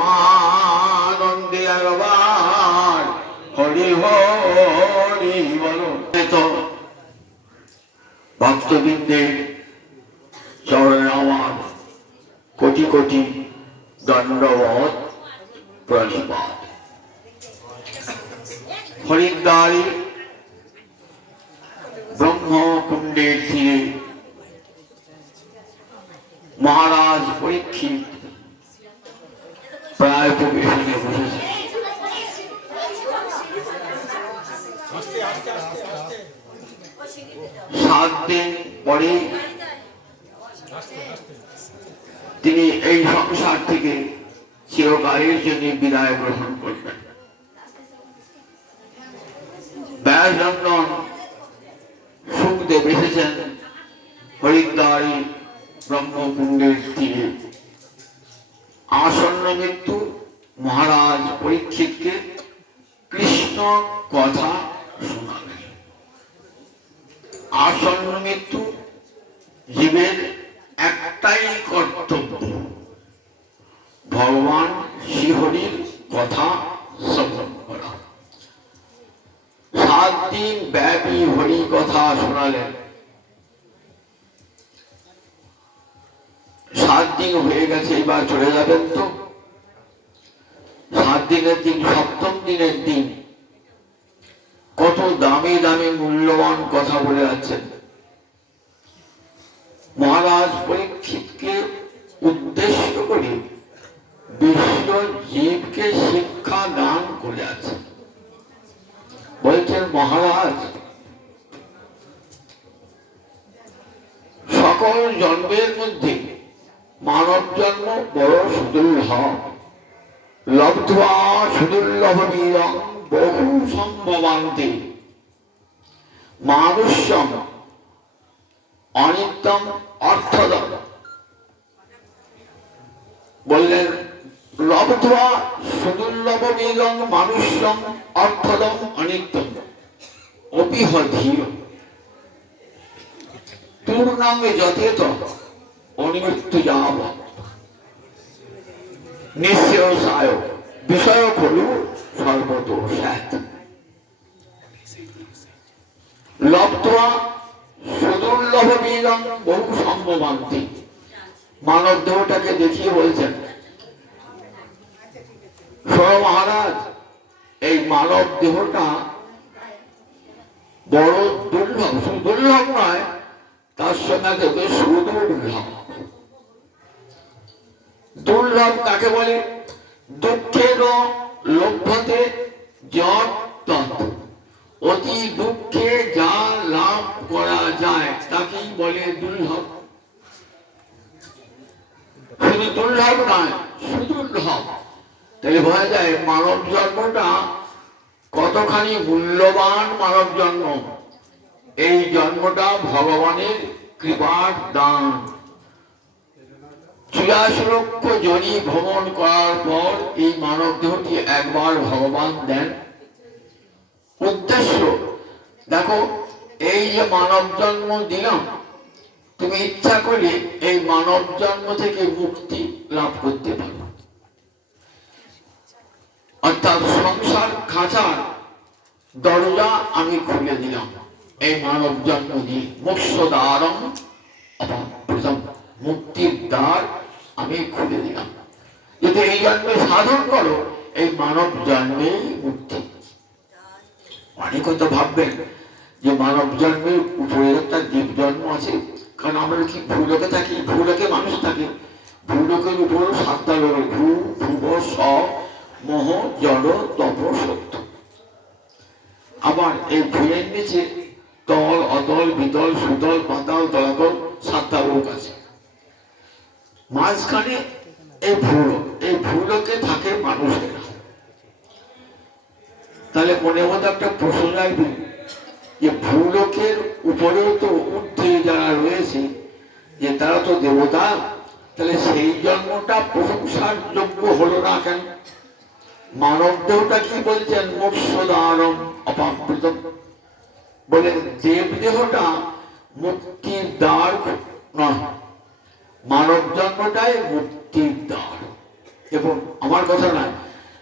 প্রেমানন্দে একবার হরি হরি বলো। তো ভক্তবৃন্দের চরণে আমার কোটি কোটি দণ্ডবত প্রণিপাত। হরিদ্বারে ব্রহ্মকুণ্ডের তীরে মহারাজ পরীক্ষিত প্রায় প্রবেশনে বসেছে। 7 দিন পরে তিনি এই সংসার থেকে চিরকালের জন্য বিদায় গ্রহণ করবেন। ব্যাসনন্দন সুখদেব এসেছেন হরিদ্বারে ব্রহ্মকুণ্ডের তীরে। আসন্ন মৃত্যু মহারাজ পরীক্ষিতকে কৃষ্ণ কথা শোনালেন। আসন্ন মৃত্যু জীবের একটাই কর্তব্য, ভগবান শ্রীহরির কথা শ্রবণ করা। 7 দিন ব্যাপী হরি কথা শোনালেন। 7 দিন হয়ে গেছে, এবার চলে যাবেন তো। 7 দিনের দিন, 7ম দিনের দিন কত দামি দামি মূল্যবান কথা বলে যাচ্ছেন। মহারাজ পরীক্ষিতকে উদ্দেশ্য করে বিশ্ব জীবকে শিক্ষা দান করে আছে। বলছেন, মহারাজ, সকল জন্মের মধ্যে মানব জন্ম বড় সুদুর্লভ। লব্ধ্বা সুদুর্লভমিদং বহু সম্ভবান্তে মানুষ্যম অনিত্যম অর্থদম। বললেন, লব্ধ্বা সুদুর্লভমিদং মানুষ্যম অর্থদম অনিত্যম অপিহ ধীর পূর্ণাঙ্গে যথেত অনিমৃত্যু যাব নিঃশ্রেয়সায় বিষয় খলু সর্বদোষাৎ। লব্ধ্বা সুদুর্লভমিদং বহু সম্ভবান্তি। মানব দেহটাকে দেখিয়ে বলছেন, শোনো মহারাজ, এই মানব দেহটা বড় দুর্লভ। দুর্লভ নয়, তার সঙ্গে দেখবে সুদুর্লভ। দুর্লভ কাকে বলে? দুঃখের লভ্যতে যৎ তৎ। অতি দুঃখে যা লাভ করা যায় তাকেই বলে দুর্লভ। শুধু দুর্লভ নয়, সুদুর্লভ। তাহলে বোঝা যায় মানব জন্মটা কতখানি মূল্যবান। মানব জন্ম, এই জন্মটা ভগবানের কৃপার দান। 84 লক্ষ জনি ভ্রমণ করার পর এই মানব দেহটি একবার ভগবান দেন। উদ্দেশ্য দেখো, এই যে মানব জন্ম দিলাম, তুমি ইচ্ছা করলে এই মানব জন্ম থেকে মুক্তি লাভ করতে পারো। অর্থাৎ সংসার খাঁচার দরজা আমি খুলে দিলাম এই মানব জন্ম দিয়ে। মোক্ষদ্বারং অপাবৃতম, মুক্তির দ্বার আমি খুলে দিলাম। যদি এই জন্মে সাধন করো, এই মানব জন্মেই মুক্তি। অনেক তো ভাববেন যে মানব জন্মের উপরে একটা জীব জন্ম আছে, কারণ আমরা কি ভূলোকে থাকি, ভূলোকে মানুষ থাকে। ভূলোকের উপর 7টা লোক, ভূ, ভুব, স, মোহ, জড়, তপ, সত্য। আবার এই ভূয়ের নিচে তল, অতল, বিতল, সুতল, পাতাল, তলাতল 7টা লোক আছে। মাঝখানে এই ভূলোক, এই ভূলোকে থাকে মানুষেরা। তাহলে মনে মধ্যে একটা প্রশ্ন লাগবে যে ভূলোকের উপরেও তো ঊর্ধ্বে যারা রয়েছে, যে তারা তো দেবতা, তাহলে সেই জন্মটা প্রশংসার যোগ্য হলো না কেন? মানব দেহটা কি বলছেন? মোক্ষদ্বারং অপাবৃতম। বলে দেব দেহটা মুক্তির দ্বার নয়, মানব জন্মটাই মুক্তির দ্বার। এবং আমার কথা নয়,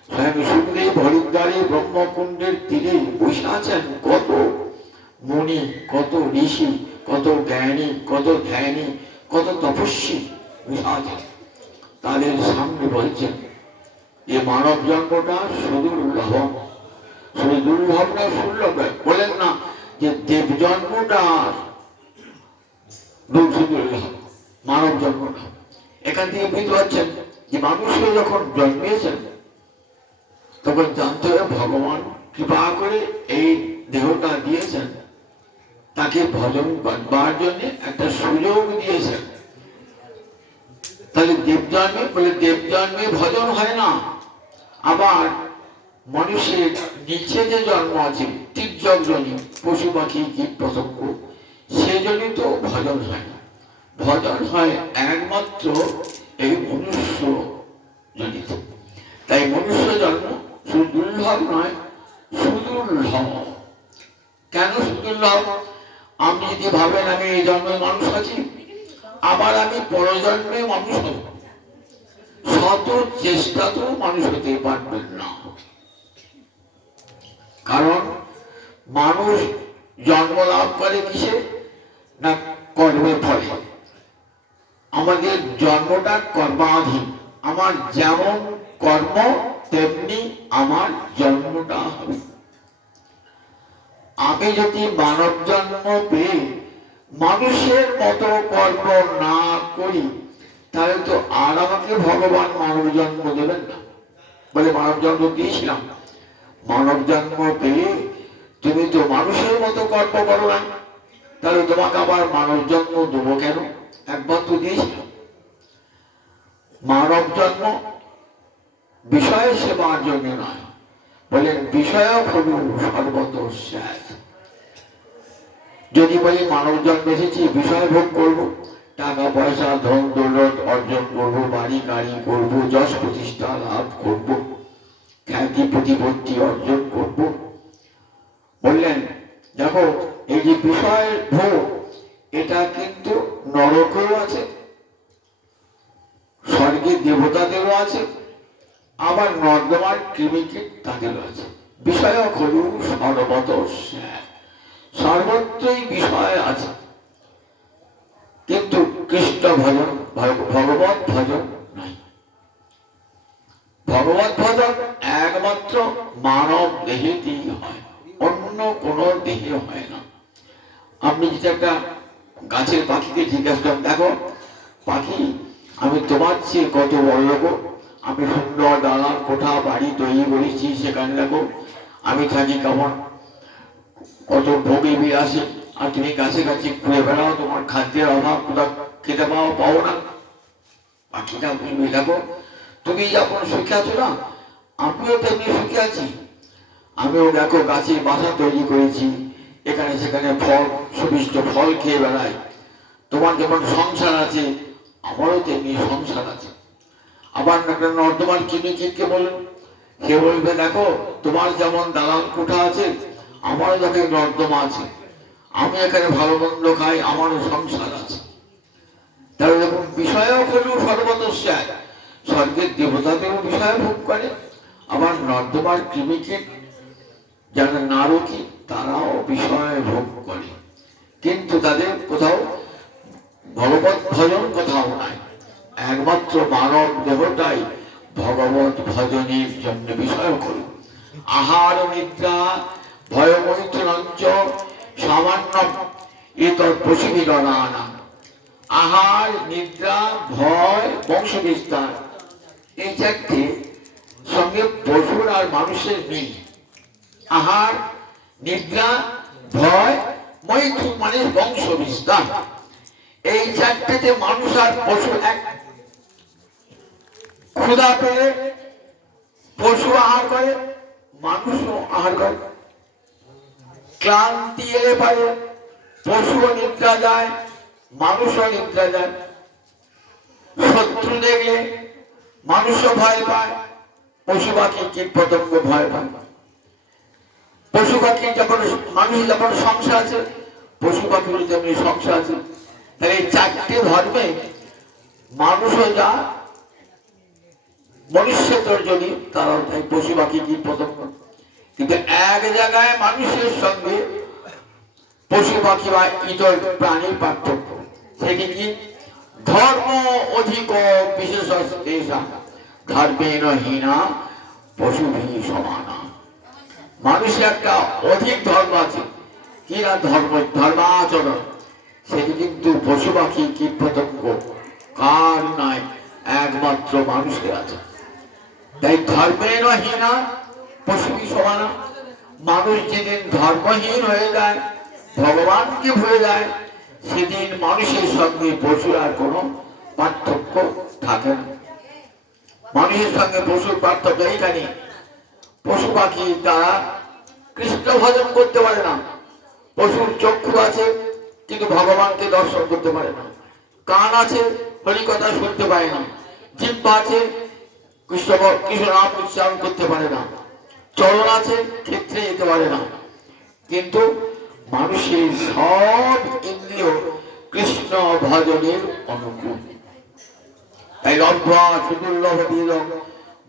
স্বয়ং সুখদেব হরিদ্বারে ব্রহ্মকুণ্ডের তীরে বসে আছেন কত মুনি, কত ঋষি, কত জ্ঞানী, কত ধ্যানী, কত তপস্বী বসে আছেন। তাদের সামনে বলছেন যে মানব জন্মটা সুদুর্লভ, শুধু দুর্লভ না সুলভ। বলেন না যে দেব জন্মটা দুর্লভ, মানব জন্মটা। এখান থেকে বুঝতে পারছেন যে মানুষকে যখন জন্মিয়েছেন তখন জানতে হবে ভগবান কৃপা করে এই দেহটা দিয়েছেন, তাকে ভজন করবার জন্য একটা সুযোগ দিয়েছেন। তাহলে দেব জন্মে, বলে দেব জন্মে ভজন হয় না। আবার মানুষের নিচে যে জন্ম আছে তির্যক জনি, পশু পাখি কীট পতঙ্গ, সেজনিত ভজন হয় না। ভজন হয় একমাত্র এই মনুষ্য জনিত। তাই মনুষ্য জন্ম শুধু দুর্লভ নয়, সুদুর্লভ। কেন সুদুর্লভ? আপনি যদি ভাবেন আমি এই জন্মে মানুষ আছি, আবার আমি পরজন্মে মানুষ হব, শত চেষ্টাতেও মানুষ হতে পারবেন না। কারণ মানুষ জন্ম লাভ করে কিসে না কর্মের ফলে। আমাদের জন্মটা কর্মাধীন, আমার যেমন কর্ম তেমনি আমার জন্মটা হবে। আমি যদি মানব জন্ম পেয়ে মানুষের মতো কর্ম না করি, তাহলে তো আর আমাকে ভগবান মানব জন্ম দেবেন না। বলে মানব জন্ম দিয়েছিলাম, মানব জন্ম পেয়ে তুমি তো মানুষের মতো কর্ম করো না, তাহলে তোমাকে আবার মানব জন্ম দেবো কেন? একবার তো দিয়েছিলাম। মানব জন্ম বিষয় সেবার জন্য নয়, বলেন বিষয় হল সর্বত শেষ। যদি বলি মানব জন্ম এসেছি বিষয় ভোগ করবো, টাকা পয়সা ধন দৌলত অর্জন করবো, বাড়ি গাড়ি করবো, যশ প্রতিষ্ঠা লাভ করবো, খ্যাতি প্রতিপত্তি অর্জন করবো, বললেন দেখো এই যে বিষয়ের ভোগ, এটা কিন্তু নরকেও আছে, স্বর্গের দেবতাদেরও আছে, আবার নর্দমার কৃমিকীট তাদেরও আছে। বিষয় হলু সর্বত শেষ, সর্বত্রই বিষয় আছে, কিন্তু কৃষ্ণ ভজন ভগবত ভজন নাই। ভগবত ভজন একমাত্র মানব দেহেতেই হয়, অন্য কোন দেহে হয় না। আপনি যেটা একটা গাছের পাখিকে জিজ্ঞাসা করেন, দেখো পাখি আমি তোমার চেয়ে কত বড় গো, আমি সুন্দর দালান কোঠা বাড়ি তৈরি করেছি, সেখানে দেখো আমি থাকি কেমন কত ভোগে বিলাসে, আর তুমি গাছে গাছে ঘুরে বেড়াও, তোমার খাদ্যের অভাব, কোথাও খেতে পাও না। পাখিটা বলবে দেখো তুমি যখন সুখে আছো না, আমিও তেমনি সুখে আছি, আমিও দেখো গাছে বাসা তৈরি করেছি, এখানে সেখানে ফল সুবিষ্ট ফল খেয়ে বেড়াই। তোমার যেমন সংসার আছে, আমারও তেমনি সংসার আছে। আবার একটা নর্দমার কৃমিকীটকে বলুন, সে বলবে দেখো তোমার যেমন দালান কোঠা আছে, আমারও দেখে নর্দমা আছে, আমি এখানে ভালো মন্দ খাই, আমারও সংসার আছে। তাহলে দেখুন বিষয় হলেও সর্বত শেষ, স্বর্গের দেবতাদেরও বিষয় ভোগ করে, আবার নর্দমার কৃমিকীট যারা নারকী তারাও বিষয় ভোগ করে, কিন্তু তাদের কোথাও ভগবত ভজন কোথাও নাই। একমাত্র মানব দেহটাই ভগবত ভজনের জন্য বিষয় করুন। আহার নিদ্রা ভয় মৈত্রঞ্চ সামান্য এতর পশুবিরণানা। আহার নিদ্রা ভয় বংশ বিস্তার, এই চারটে সঙ্গে পশুর আর মানুষের মিল। আহার নিদ্রা ভয় মৈথুন মানে বংশ বিস্তার, এই চারটেতে মানুষ আর পশু এক। ক্ষুধা পেলে পশু আহার করে, মানুষও আহার করে। ক্লান্তি এলে পারে পশুও নিদ্রা যায়, মানুষও নিদ্রা যায়। শত্রু দেখলে মানুষও ভয় পায়, পশু পাখি কীট পতঙ্গ ভয় পায়। পশু পাখি যখন মানুষ যখন সংসার আছে, পশু পাখির যেমনি সংসার আছে। তাই এই চারটে ধর্মে মানুষও যা মনুষ্যত্বর জন্য তারাও তাই পশু পাখি কীট পতঙ্গ। কিন্তু এক জায়গায় মানুষের সঙ্গে পশু পাখি বা ইতর প্রাণীর পার্থক্য, সেটি কি? ধর্ম অধিক বিশেষ ধর্মেণ হীনা পশুভি সমানা। মানুষের একটা অধিক ধর্ম আছে, কি না? ধর্মাচরণ। সেটি কিন্তু পশু পাখি কীট পতঙ্গ কার নাই, একমাত্র মানুষের আছে। তাই ধর্মেণ হীনা পশুভি সমানা। মানুষ যেদিন ধর্মহীন হয়ে যায়, ভগবানকে ভুলে যায়, সেদিন মানুষের সঙ্গে পশুর আর কোনো পার্থক্য থাকে না। মানুষের সঙ্গে পশুর পার্থক্য এইখানে, পশু পাখি তারা কৃষ্ণ ভজন করতে পারে না। পশুর চক্ষু আছে কিন্তু ভগবানকে দর্শন করতে পারে না, কান আছে হরি কথা শুনতে পারে না, জিহ্বা আছে কৃষ্ণ নাম উচ্চারণ করতে পারে না, চরণ আছে ক্ষেত্রে যেতে পারে না। কিন্তু মানুষের সব ইন্দ্রিয় কৃষ্ণ ভজনের অনুকূল। তাই লব্ধা সুদুর্লভ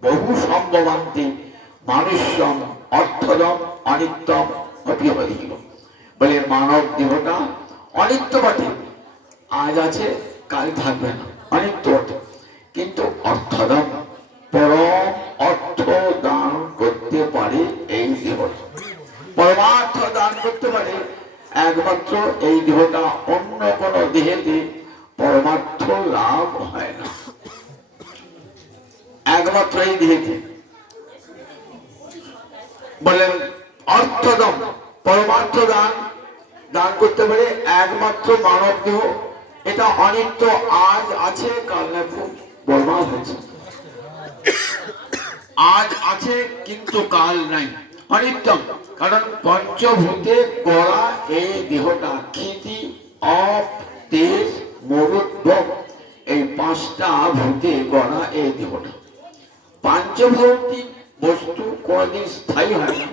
বহু সম্ভবান্তি মানুষ্যম অর্থদম অনিত্যম অপিহরিল। বলে মানব দেহটা অনিত্য বটে, আজ আছে কাল থাকবে না, অনিত্য বটে, কিন্তু অর্থদম পরম অর্থ দান করতে পারে এই দেহটা। পরমার্থ দান করতে পারে একমাত্র এই দেহটা, অন্য কোন দেহেতে পরমার্থ লাভ হয় না, একমাত্র এই দেহেতে। বলেন অর্থদম পরমার্থ দান করতে পারে একমাত্র মানব দেহ। এটা অনিত্য, আজ আছে কাল না, খুব বর্বাদ হয়েছে। আজ আছে কিন্তু কাল নাই, অনিত্যম। কারণ পঞ্চভূতে গড়া এই দেহটা, ক্ষিতি অপ তেজ মরুদ্ভ, এই পাঁচটা ভূতে গড়া এই দেহটা। পাঞ্চভৌতিক বস্তু কোনদিন স্থায়ী হয় না।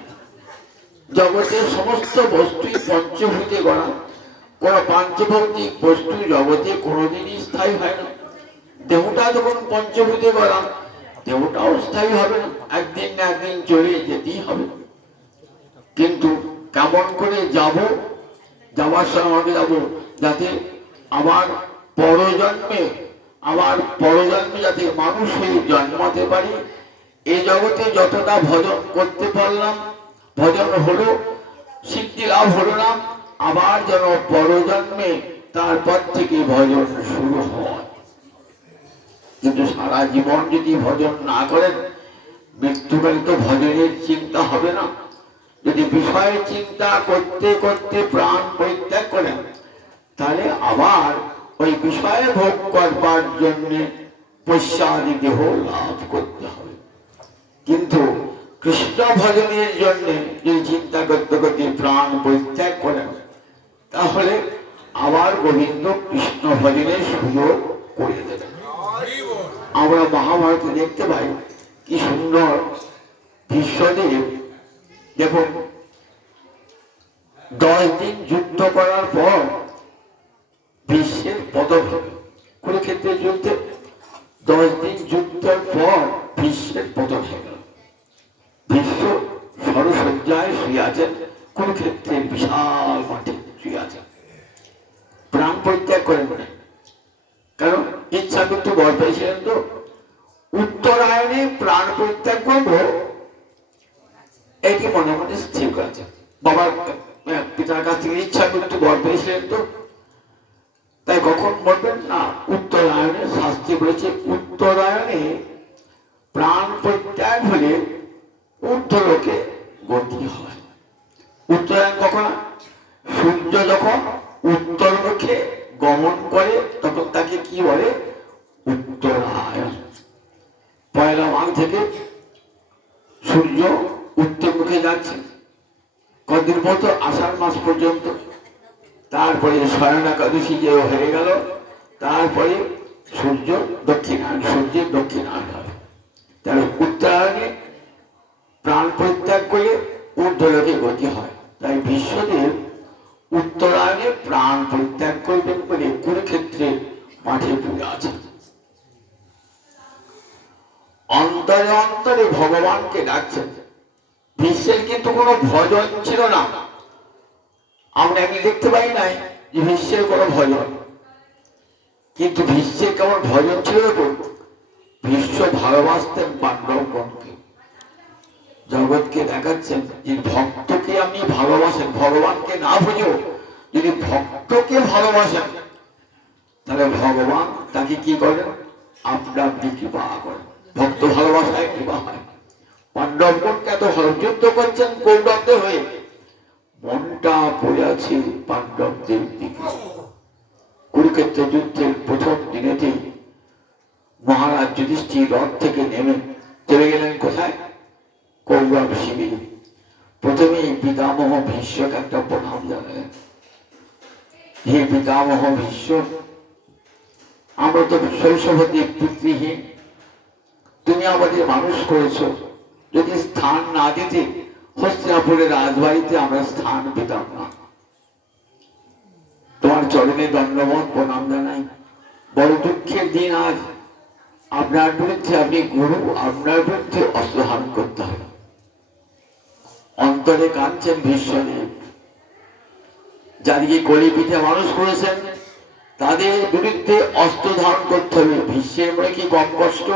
জগতের সমস্ত বস্তুই পঞ্চভূতে গড়া, কোন পাঞ্চভৌতিক বস্তু জগতে কোনদিনই স্থায়ী হয় না। দেহটা যখন পঞ্চভূতে গড়া, দেহটাও স্থায়ী হবে না, একদিন না একদিন চলে যেতেই হবে। কিন্তু কেমন করে যাব? যাওয়ার সময় আমাকে যাবো যাতে আবার পরজন্মে যাতে মানুষ হয়ে জন্মাতে পারি। এই জগতে যতটা ভজন করতে পারলাম, ভজন হলো, সিদ্ধি লাভ হলো না, আবার যেন পরজন্মে তারপর থেকে ভজন শুরু হয়। কিন্তু সারা জীবন যদি ভজন না করেন, মৃত্যুকালে তো ভজনের চিন্তা হবে না। যদি বিষয়ের চিন্তা করতে করতে প্রাণ পরিত্যাগ করেন, তাহলে আবার ওই বিষয়ে ভোগ করবার জন্য পশ্চাদি দেহ লাভ করতে হবে। কিন্তু কৃষ্ণ ভজনের জন্য যদি চিন্তা করতে করতে প্রাণ পরিত্যাগ করেন, তাহলে আবার গোবিন্দ কৃষ্ণ ভজনের সুযোগ করে দেবেন। আমরা মহাভারতে দেখতে পাই কি সুন্দর ভীষ্মদেব, দেখুন 10 দিন যুদ্ধ করার পর ভীষ্মের পতন হবে। কুরুক্ষেত্রের যুদ্ধে 10 দিন যুদ্ধের পর ভীষ্মের পতন হয়ে গেল। ভীষ্ম সরসজ্জায় শুয়ে আছেন, কুরুক্ষেত্রের বিশাল মাঠে শুয়ে আছেন, প্রাণ পরিত্যাগ করেন না। কারণ ইচ্ছা কিন্তু বর পেয়েছিলেন, তো উত্তরায়ণে প্রাণ পরিত্যাগ করবো এটি মনে মনে স্থির করেছে। বাবার পিতার কাছ থেকে ইচ্ছা মৃত্যু বর পেয়েছিলেন, তো তাই কখন বলবেন না, উত্তরায়ণে শাস্তি করেছে। উত্তরায়ণে প্রাণ পরিত্যাগ হলে ঊর্ধ্বলোকে গতি হয়। উত্তরায়ণ কখন? সূর্য যখন উত্তর মুখে গমন করে তখন তাকে কি বলে? উত্তরায়ণ। পয়লা মাঘ থেকে সূর্য উত্তর মুখে যাচ্ছে, কদিন মতো আষাঢ় মাস পর্যন্ত। তারপরে স্বয়ং একাদশী যে হয়ে গেল, তারপরে সূর্যের দক্ষিণায়ন হয়। তাহলে উত্তরায়ণে প্রাণ পরিত্যাগ করলে ঊর্ধ্বলোকে গতি হয়। তাই বিশ্বদেব উত্তরায়ণে প্রাণ পরিত্যাগ করবেন বলে কুরুক্ষেত্রে মাঠে পড়ে আছেন। অন্তরে অন্তরে ভগবানকে ডাকছেন। ভীষ্মের কিন্তু কোনো ভজন ছিল না। আমরা আমি দেখতে পাই নাই যে ভীষ্মের কোনো ভজন, কিন্তু ভীষ্মের কেমন ভজন ছিল দেখুন। ভীষ্ম ভালোবাসতেন পাণ্ডবগণকে, জগৎকে দেখাচ্ছেন যে ভক্তকে আপনি ভালোবাসেন, ভগবানকে না বুঝেও যদি ভক্তকে ভালোবাসেন তাহলে ভগবান তাকে কি করেন, আপনার কৃপা করেন। ভক্ত ভালোবাসায় কৃপা হয়। পাণ্ডবগণকে এত যুদ্ধ করছেন কৌরবদের হয়ে, মনটা পড়ে আছে পাণ্ডবদের দিকে। কুরুক্ষেত্র যুদ্ধের প্রথম দিনেতেই মহারাজ যুধিষ্ঠির রথ থেকে নেমে চলে গেলেন কোথায়, কৌরব শিবিরে। প্রথমেই পিতামহ ভীষ্মকে একটা প্রণাম জানালেন। হে পিতামহ ভীষ্ম, আমরা তো শৈশবতী পিতৃহীন, তুমি আমাদের মানুষ করেছ, যদি স্থান না দিতে হস্তিনাপুরের রাজবাড়িতে আমরা স্থান পেতাম না। তোমার চরণে দণ্ডবত প্রণাম জানাই। বড় দুঃখের দিন আজ, আপনার বিরুদ্ধে আপনি গুরু, আপনার বিরুদ্ধে অস্ত্র ধারণ করতে হবে। অন্তরে কাঁদছেন ভীষ্মদেব। যাদেরকে গলি পিঠে মানুষ করেছেন তাদের বিরুদ্ধে অস্ত্র ধারণ করতে হবে। ভীষ্মের মনে কি কম কষ্ট?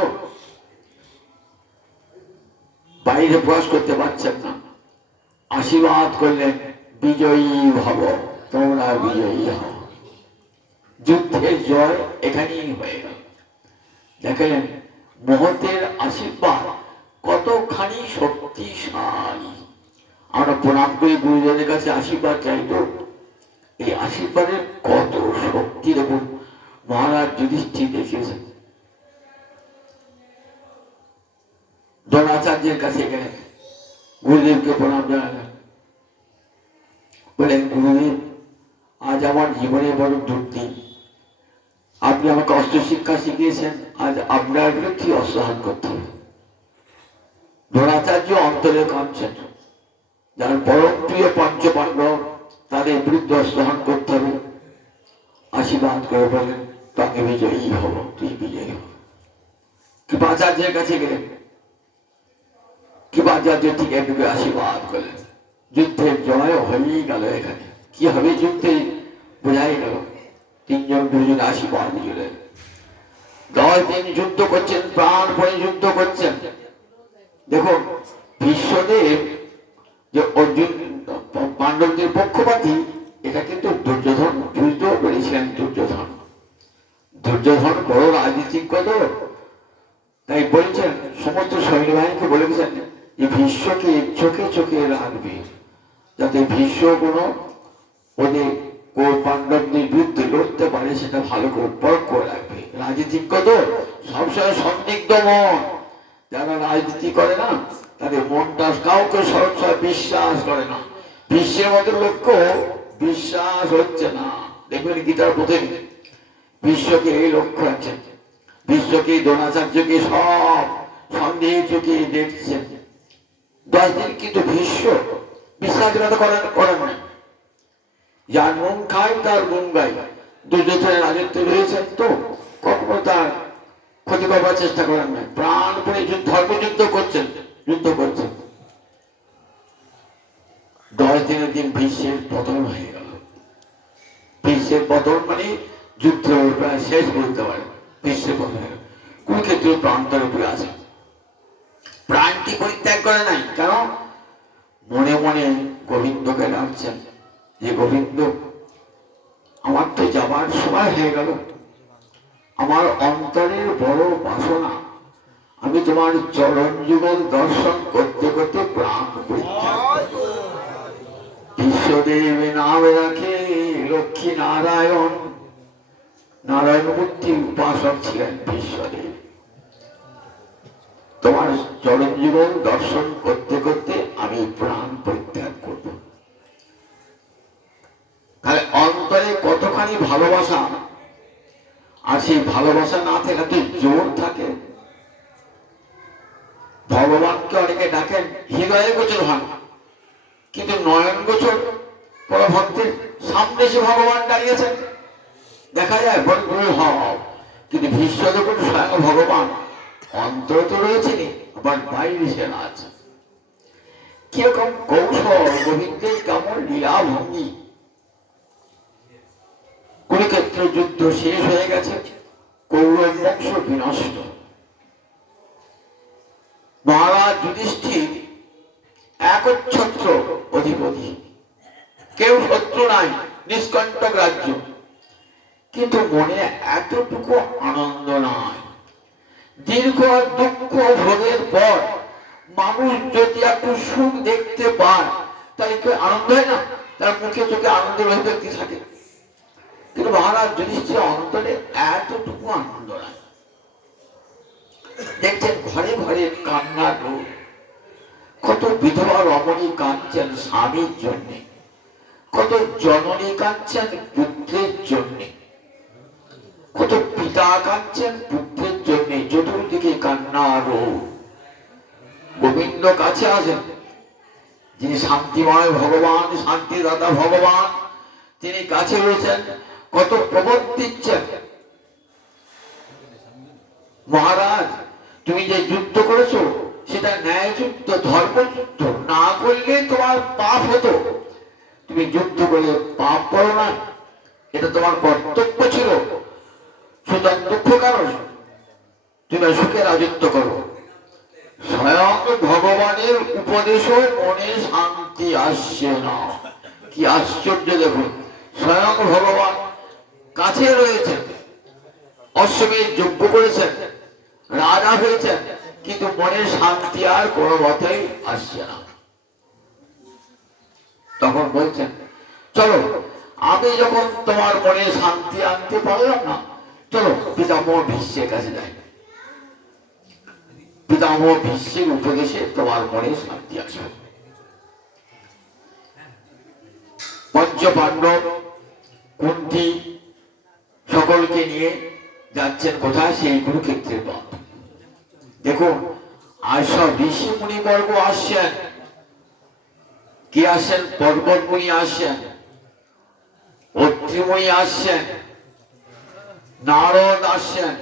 বাইরে প্রকাশ করতে পারছেন না। আশীর্বাদ করলেন, বিজয়ী ভব, তোমরা বিজয়ী হও। যুদ্ধের জয় এখানেই হয়ে গেল। দেখলেন মহতের আশীর্বাদ কতখানি শক্তিশালী। আমরা প্রণাম করি গুরুজনের কাছে আশীর্বাদ চাই, তো এই আশীর্বাদের কত শক্তি দেখুন মহারাজ যুধিষ্ঠির দেখিয়েছেন। দ্রোণাচার্যের কাছে গেলেন, গুরুদেবকে প্রণাম জানালেন। বলেন, গুরুদেব আজ আমার জীবনে বড় দুর্দিন। আপনি আমাকে অস্ত্র শিক্ষা শিখিয়েছেন, আজ আপনার বিরুদ্ধে অস্ত্রহান করতে হবে। দ্রোণাচার্য অন্তরে কাঁদছেন। যার পরম প্রিয় পঞ্চ পাণ্ডব, তাদের বিরুদ্ধে অস্ত্রহান করতে হবে। আশীর্বাদ করে বলেন, তাকে বিজয়ী হব, তুই বিজয়ী হব। কৃপাচার্যের কাছে গেলেন, কৃপাচার্য ঠিক এটুকু আশীর্বাদ করলেন। যুদ্ধের জয় হয়েই গেল। এখানে কি হবে যুদ্ধে বোঝাই গেল। তিনজন গুরুজন আশীর্বাদ দিলেন। 10 দিন যুদ্ধ করছেন, প্রাণ পণে যুদ্ধ করছেন। দেখুন ভীষ্মদেব যে অর্জুন পাণ্ডবদের পক্ষপাতী, এটা কিন্তু দুর্যোধন বুঝতেও পেরেছিলেন। দুর্যোধন বড় রাজনীতিক কত, তাই বলছেন সমস্ত সৈন্যবাহিনীকে বলেছেন যে ভীষ্মকে চোখে চোখে রাখবে, যাতে ভীষ্ম কোনো ওদের পাণ্ডবদের বিরুদ্ধে লড়তে পারে, সেটা ভালো করে পরখ করে রাখবে। রাজনীতিক কত সবসময় সন্দিগ্ধ মন। যারা রাজনীতি করে না তাদের মনটা কাউকে সবসময় বিশ্বাস করে না। বিশ্বের মতো লক্ষ্য বিশ্বাস হচ্ছে না। দেখবেন গীতার প্রথমে বিশ্বকে এই লক্ষ্য আছে, বিশ্বকে দ্রোণাচার্যকে সব সন্দেহ চোখে দেখছেন। 10 দিন কিন্তু ভীষ্ম বিশ্বাসঘাত করেন না। যার মন খায় তার গুণ গায়। দুর্যোধনের রাজত্ব রয়েছেন তো কখনো তার ক্ষতি করবার চেষ্টা করেন না। প্রাণপণে ধর্মযুদ্ধ করছেন, যুদ্ধ করছেন। 10 দিনের দিন ভীষ্মের পতন হয়ে গেল। ভীষ্মের পতন মানে যুদ্ধ প্রায় শেষ বলতে পারে। ভীষ্মের পতন হয়ে গেল। কুরুক্ষেত্রের প্রান্তর উপরে আছে, প্রাণটি পরিত্যাগ করে নাই। কেন? মনে মনে গোবিন্দকে ডাকছেন যে গোবিন্দ, আমার তো যাবার সময় হয়ে গেল। আমার অন্তরের বড় বাসনা, আমি তোমার চরণ যুগল দর্শন করতে করতে প্রাণ পরিত্যাগ। বিশ্বদেব নাম রাখে লক্ষ্মী নারায়ণ, নারায়ণ মূর্তি উপাসক ছিলেন বিশ্বদেব। তোমার চরণ যুগল দর্শন করতে করতে আমি প্রাণ পরিত্যাগ করব। তাহলে অন্তরে কতখানি ভালোবাসা, আর সেই ভালোবাসা না থাকলে জোর থাকে। ভগবানকে অনেকে ডাকেন হৃদয়ে গোচর হন, কিন্তু নয়ন গোচর বড় ভক্তের সামনে সে ভগবান দাঁড়িয়েছেন, দেখা যায় বড় হও। কিন্তু ভীষ্ম যখন স্বয়ং ভগবান অন্তর তো রয়েছে আবার বাইরে সেনা আছে। কিরকম কৌশল, গোবিন্দের কেমন লীলা ভঙ্গি। কুরুক্ষেত্র যুদ্ধ শেষ হয়ে গেছে, কৌরব বংশ বিনষ্ট। মহারাজ যুধিষ্ঠির একচ্ছত্র অধিপতি, কেউ শত্রু নাই, নিষ্কণ্টক রাজ্য। কিন্তু মনে এতটুকু আনন্দ নাই। দীর্ঘ দুঃখ ভোগের পর মানুষ যদি একটু সুখ দেখতে পায় তাই কেউ আনন্দ হয় না? তার মুখে চোখে আনন্দের অভিব্যক্তি থাকে। কিন্তু মহারাজ যুধিষ্ঠির অন্তরে এতটুকু আনন্দ নাই। দেখছেন ঘরে ঘরে কান্নার রোগ। কত বিধবা রমণী কাঁদছেন স্বামীর জন্যে, কত জননী কাঁদছেন পুত্রের জন্যে, কত পিতা কাঁদছেন পুত্রের জন্যে। চতুর্দিকে কান্নার রোগ। গোবিন্দ কাছে আসেন, যিনি শান্তিময় ভগবান, শান্তিদাতা ভগবান, তিনি কাছে রয়েছেন, কত প্রবোধ দিচ্ছেন। মহারাজ, তুমি যে যুদ্ধ করেছো সেটা ন্যায় যুদ্ধ, ধর্মযুদ্ধ, না করলে তোমার পাপ হতো। তুমি যুদ্ধ করে পাপ করো না, এটা তোমার কর্তব্য ছিল। সুতরাং দুঃখ কারণ, তুমি সুখে রাজত্ব করো। স্বয়ং ভগবানের উপদেশও মনে শান্তি আসছে না। কি আশ্চর্য দেখুন, স্বয়ং ভগবান কাছে রয়েছেন, অশ্বমেধ যজ্ঞ করেছেন, রাজা হয়েছেন, কিন্তু মনে শান্তি আর কোনো মতেই আসছে না। তখন বলছেন, চলো, আমি যখন তোমার মনে শান্তি আনতে পারলাম না, চলো পিতামহ ভীষ্মের কাছে যাই। পিতামহ ভীষ্মের উপদেশে তোমার মনে শান্তি আসবে। পঞ্চ পাণ্ডব, কুন্তি সকলকে নিয়ে যাচ্ছেন কোথায়? সেই কুরুক্ষেত্রের পথ। দেখুন, আর সব ঋষি মুনিবর্গ আসছেন। কে আসেন? পর্বত মুনি আসছেন, অত্রিমুনি আসছেন, নারদ আসছেন,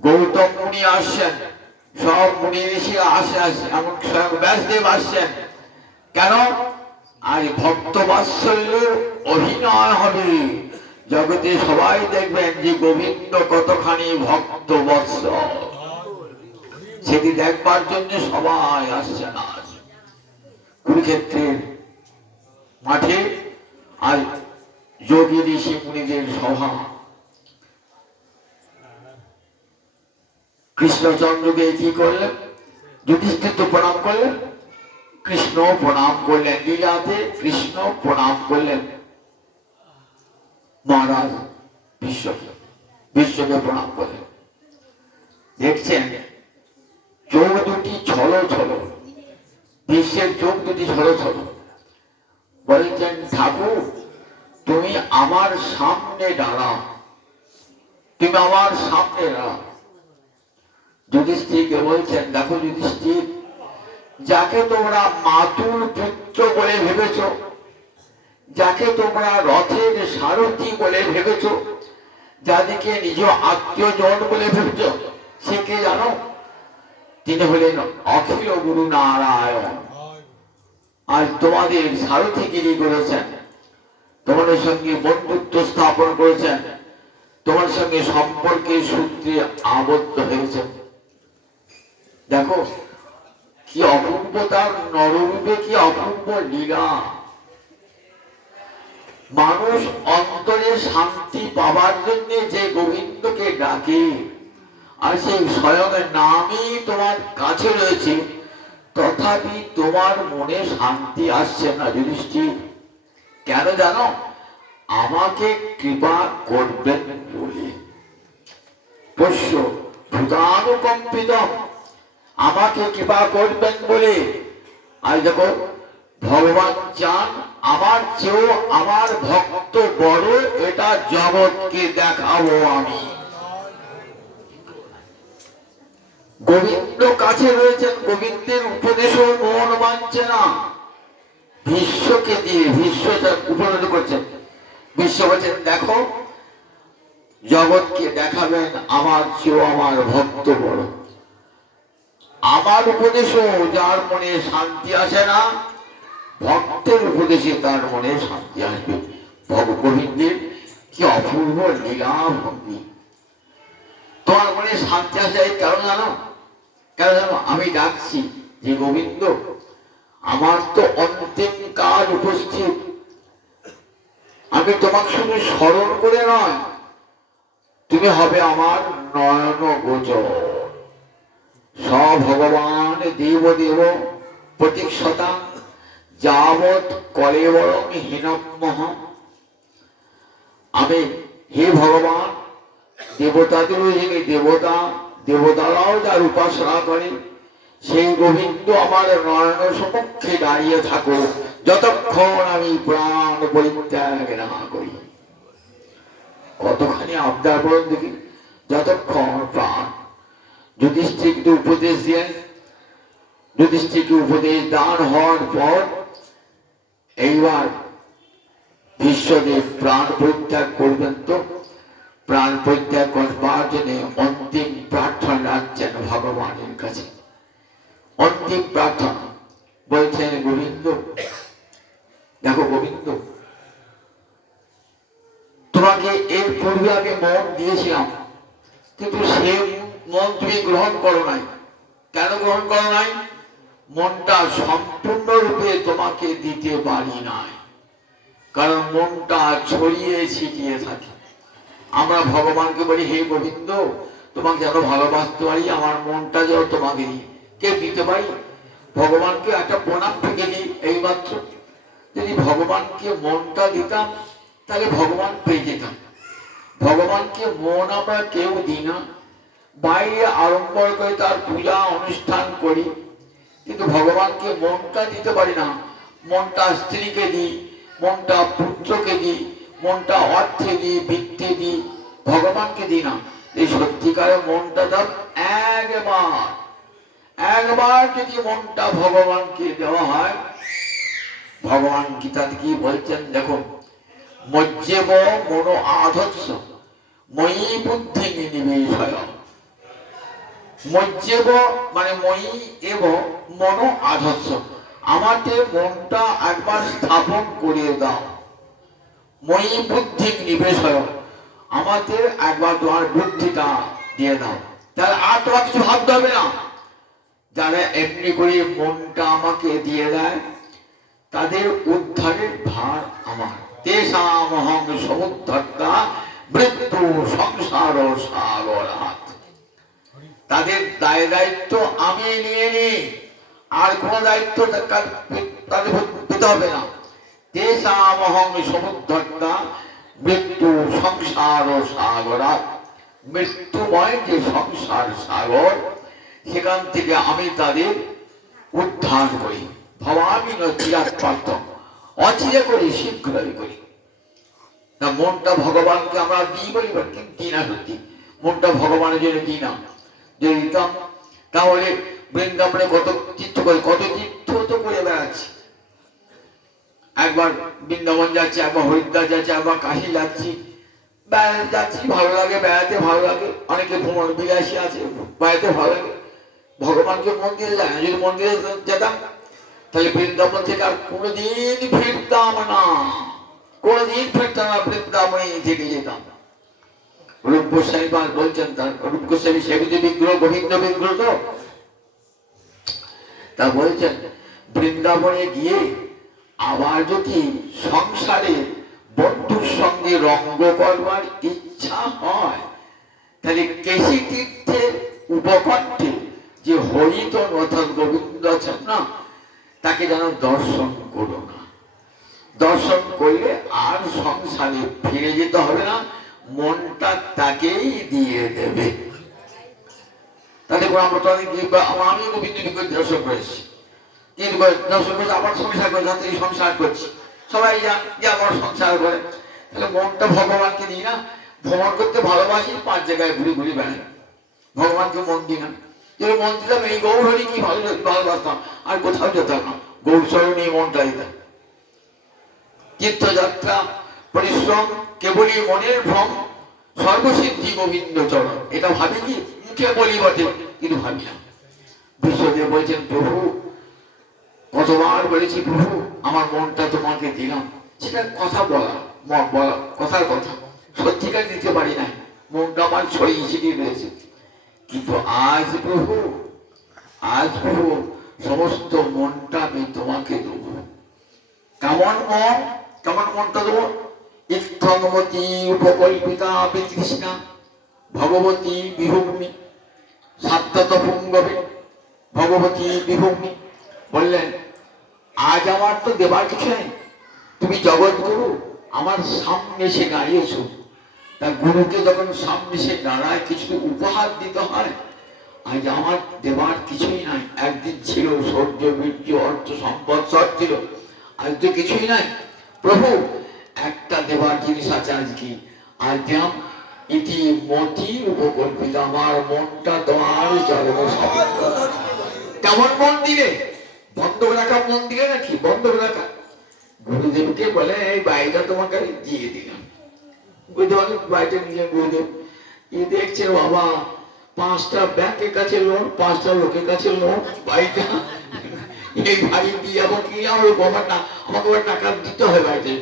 গৌতম মুনি আসছেন, সব মুনি ঋষি আসে। এমন স্বয়ং ব্যাসদেব আসছেন। কেন? আর ভক্ত বাৎসল্যের অভিনয় হবে। জগতে সবাই দেখবেন যে গোবিন্দ কতখানি ভক্ত বৎসল, সেটি দেখবার জন্য সবাই আসছেন। আজ কুরুক্ষেত্রের মাঠে আর যোগী ঋষি মুনিদের সভা। কৃষ্ণচন্দ্রকে কি করলেন? যুধিষ্ঠির তো প্রণাম করলেন, কৃষ্ণ প্রণাম করলেন। লীলাতে কৃষ্ণ প্রণাম করলেন মহারাজ বিশ্বকে প্রণাম করলেন। দেখছেন চোখ দুটি ছলো ছলো, বিশ্বের চোখ দুটি ছলো ছলো। বলছেন, ঠাকুর তুমি আমার সামনে দাঁড়াও, তুমি আমার সামনে দাঁড়াও। যুধিষ্ঠিরকে বলছেন, দেখো যুধিষ্ঠির, যাকে তোমরা মাতুল পুত্র বলে ভেবেছ, যাকে তোমরা রথের সারথি বলে ভেবেছ, যাদেরকে নিজ আত্মীয়জন বলে ভেবেছ, সে কে জানো? তিনি হলেন অখিল গুরু নারায়ণ। আর তোমাদের সারথিগিরি করেছেন, তোমাদের সঙ্গে বন্ধুত্ব স্থাপন করেছেন, তোমার সঙ্গে সম্পর্কের সূত্রে আবদ্ধ হয়েছে। দেখো কি অপূর্ব তার নররূপে, কি অপূর্ব লীলা। মানুষ অন্তরে শান্তি পাবার জন্য যে গোবিন্দকে ডাকে, আর সেই স্বয়ং নামই তোমার কাছে রয়েছে, তথাপি তোমার মনে শান্তি আসছে না যুধিষ্ঠির। কেন জানো? আমাকে কৃপা করবেন বলে। পোষ্য ভূতানুকম্পিত, আমাকে কৃপা করবেন বলে। আর দেখো, ভগবান চান আমার চেয়েও আমার ভক্ত বড়, এটা জগৎকে দেখাবো আমি। গোবিন্দ কাছে রয়েছেন, গোবিন্দের উপদেশও মন মানছে না। বিশ্বকে দিয়ে, বিশ্ব উপলব্ধি করছেন। বিশ্ব বলছেন, দেখো জগৎকে দেখাবেন আমার চেয়েও আমার ভক্ত বড়। আমার উপদেশও যার মনে শান্তি আসে না, ভক্তের উপদেশে তার মনে শান্তি আসবে। ভগগোবিন্দের কি অপূর্ব লীলা ভঙ্গি। তোমার মনে শান্তি আসে কেন জানো? কেন জানো? আমি ডাকছি যে গোবিন্দ, আমার তো অন্তিম কাজ উপস্থিত, আমি তোমাকে শুধু স্মরণ করে নয়, তুমি হবে আমার নয়ন গোচর। ভগবান দেব দেব প্রতীক্ষতা যাবৎ কলেবরং হীনমহ। আমি হে ভগবান, দেবতাদেরও যিনি দেবতা, দেবতারাও যার উপাসনা করে, সেই গোবিন্দ আমার নয়ন সমক্ষে দাঁড়িয়ে থাকো যতক্ষণ আমি প্রাণ পরিত্যাগ না করি। কতখানি আবদার বলুন দেখি, যতক্ষণ প্রাণ। যুধিষ্ঠিরকে উপদেশ দিয়ে, যুধিষ্ঠিরকে উপদেশ দান হওয়ার পর এইবার বিশ্বদেব প্রাণ পরিত্যাগ করবেন। তো প্রাণ পরিত্যাগ করবার জন্য অন্তিম প্রার্থনা রাখছেন ভগবানের কাছে। অন্তিম প্রার্থনা বলছেন, গোবিন্দ দেখো গোবিন্দ, তোমাকে এর পূর্বে আমি মন দিয়েছিলাম, কিন্তু সে মন তুমি গ্রহণ করো নাই। কেন গ্রহণ করো নাই? মনটা সম্পূর্ণরূপে তোমাকে দিতে পারি নাই, কারণ মনটা ছড়িয়ে ছিটিয়ে থাকে। আমরা ভগবানকে বলি, হে গোবিন্দ, তোমাকে যেন ভালোবাসতে পারি, আমার মনটা যেন তোমাকে দিই। কে দিতে পারি? ভগবানকে একটা প্রণাম থেকে দিই এইমাত্র। যদি ভগবানকে মনটা দিতাম তাহলে ভগবান পেয়ে যেতাম। ভগবানকে মন আমরা কেউ দিই না, বাইরে আড়ম্বর করে তার পূজা অনুষ্ঠান করি, কিন্তু ভগবানকে মনটা দিতে পারি না। মনটা স্ত্রীকে দিই, মনটা পুত্রকে দিই, মনটা অর্থে দিই, বৃত্তি দিই, ভগবানকে দিই না। এই সত্যিকারের মনটা দাম একবার, একবার যদি মনটা ভগবানকে দেওয়া হয়। ভগবান গীতাতে কি বলছেন দেখো, মজ্জেব মনো আধস্য মই বুদ্ধি নিবেশয়। মজ্জেব মানে মই এব মনো আধস্য, আমাকে মনটা একবার স্থাপন করে দাও। মই বুদ্ধি নিবেশয়, আমাদের একবার তোমার বুদ্ধিটা দিয়ে দাও, তাহলে আর তোমার কিছু ভাবতে হবে না। যারা এমনি করে মনটা আমাকে দিয়ে দেয়, তাদের উদ্ধারের ভার আমার। তেষামহং সমুদ্ধর্তা মৃত্যু সংসার সাগরাৎ। তাদের দায় দায়িত্ব আমি নিয়ে নিই, আর কোন দায়িত্ব তাদের পেতে হবে না। তেষামহং সমুদ্ধর্তা মৃত্যু সংসার সাগরাৎ। মৃত্যুময় যে সংসার সাগর, সেখান থেকে আমি তাদের উদ্ধার করি। ভবামি চিরাৎ পার্থ, অচিরে করি শীঘ্রই করি। না, মনটা ভগবানকে আমরা দিই বলি, কিন্তু দিই না। সত্যি মনটা ভগবানের জন্য দিই না। যদি দিতাম তাহলে বৃন্দাবনে কত তীর্থ করে, কত তীর্থ তো করে বেড়াচ্ছি। একবার বৃন্দাবন যাচ্ছি, একবার হরিদ্বার যাচ্ছি, একবার কাশি যাচ্ছি, বেড়াতে যাচ্ছি, ভালো লাগে, বেড়াতে ভালো লাগে। অনেকে ভ্রমণ বিলাসী আছে, বেড়াতে ভালো লাগে। ভগবানকে মন্দিরে যায় না। যদি মন্দিরে যেতাম তাহলে বৃন্দাবন থেকে আর কোনোদিন ফিরতাম না, কোনোদিন ফিরতাম না, বৃন্দাবনে থেকে যেতাম। রূপ গোস্বামী বলছেন, তার রূপ গোস্বামী সেবিত বিগ্রহ, গোবিন্দ বিগ্রহ, তো তা বলছেন বৃন্দাবনে গিয়ে আবার যদি সংসারে বন্ধুর সঙ্গে রঙ্গ করবার ইচ্ছা হয়, তাহলে কেশী তীর্থের উপকণ্ঠে যে হরিতন অর্থাৎ গোবিন্দ আছেন না, তাকে যেন দর্শন করো না। দর্শন করলে আর সংসারে ফিরে যেতে হবে না, মনটা তাকেই দিয়ে দেবে। তাহলে আমরা তো আমি গোবিন্দ দর্শন করেছি, কিন্তু দর্শন করে আবার সংসার করে, এই সংসার করছি, সবাই যে আবার সংসার করে। তাহলে মনটা ভগবানকে দিই না। ভ্রমণ করতে ভালোবাসি, 5 জায়গায় ঘুরে ঘুরে বেড়াই, ভগবানকে মন দিই না। যদি মন দিতাম এই গৌরহরি কি ভালোবাসতাম, আর কোথাও যেতাম না, গৌরচরণে মনটা দিতাম। তীর্থযাত্রা পরিশ্রম কেবলই মনের ভ্রম, সর্বসিদ্ধি গোবিন্দ চরণ। এটা ভাবি কি, মুখে বলি বটে, কিন্তু ভাবি না। বিশ্বদেব বলছেন, প্রভু কতবার বলেছি প্রভু আমার মনটা তোমাকে দিলাম, সেটা কথা বলা কথার কথা, সত্যিকার দিতে পারি না, মনটা আমার ছড়িয়ে ছিটিয়ে রয়েছে। কিন্তু আজ প্রভু সমস্ত মনটা আমি তোমাকে দেবো। কেমন মন? কেমন মনটা দেবো? ইত্থমতি উপকল্পিতা বিতৃষ্ণা ভগবতী বিভূমি সাত্তত পুঙ্গবে ভগবতী বিভূমি। বললেন, আজ আমার তো দেবার কিছু নেই, তুমি জগৎগুরু আমার সামনে এসে দাঁড়িয়েছ। তা গুরুকে যখন সামনে এসে দাঁড়ায় কিছু উপহার দিতে হয়। আজ আমার দেবার কিছুই নাই। একদিন ছিল সৌর্য বীর্য অর্থ সম্পদ সব ছিল, আজ তো কিছুই নাই। প্রভু একটা দেবার জিনিস আছে আজকে, আজ দিলাম ইতি মতি উপকল্পিত, আমার মনটা তোমার চরণে সমর্পণ। কেমন মন দিলে? বন্ধ রাখা মন দিলে নাকি? বন্ধ রাখা। গুরুদেবকে বলে, এই বাড়িটা তোমাকে দিয়ে দিলাম। গুরুদেব বাড়িটা নিয়ে গুরুদেব দেখছেন, বাবা 5টা ব্যাংকের কাছে লোন, 5টা লোকের কাছে লোন, বাড়িটা এই বাড়ি দিয়ে যাবো কি? আমার বাবার না, আমাকে টাকা দিতে হয় বাড়িতে।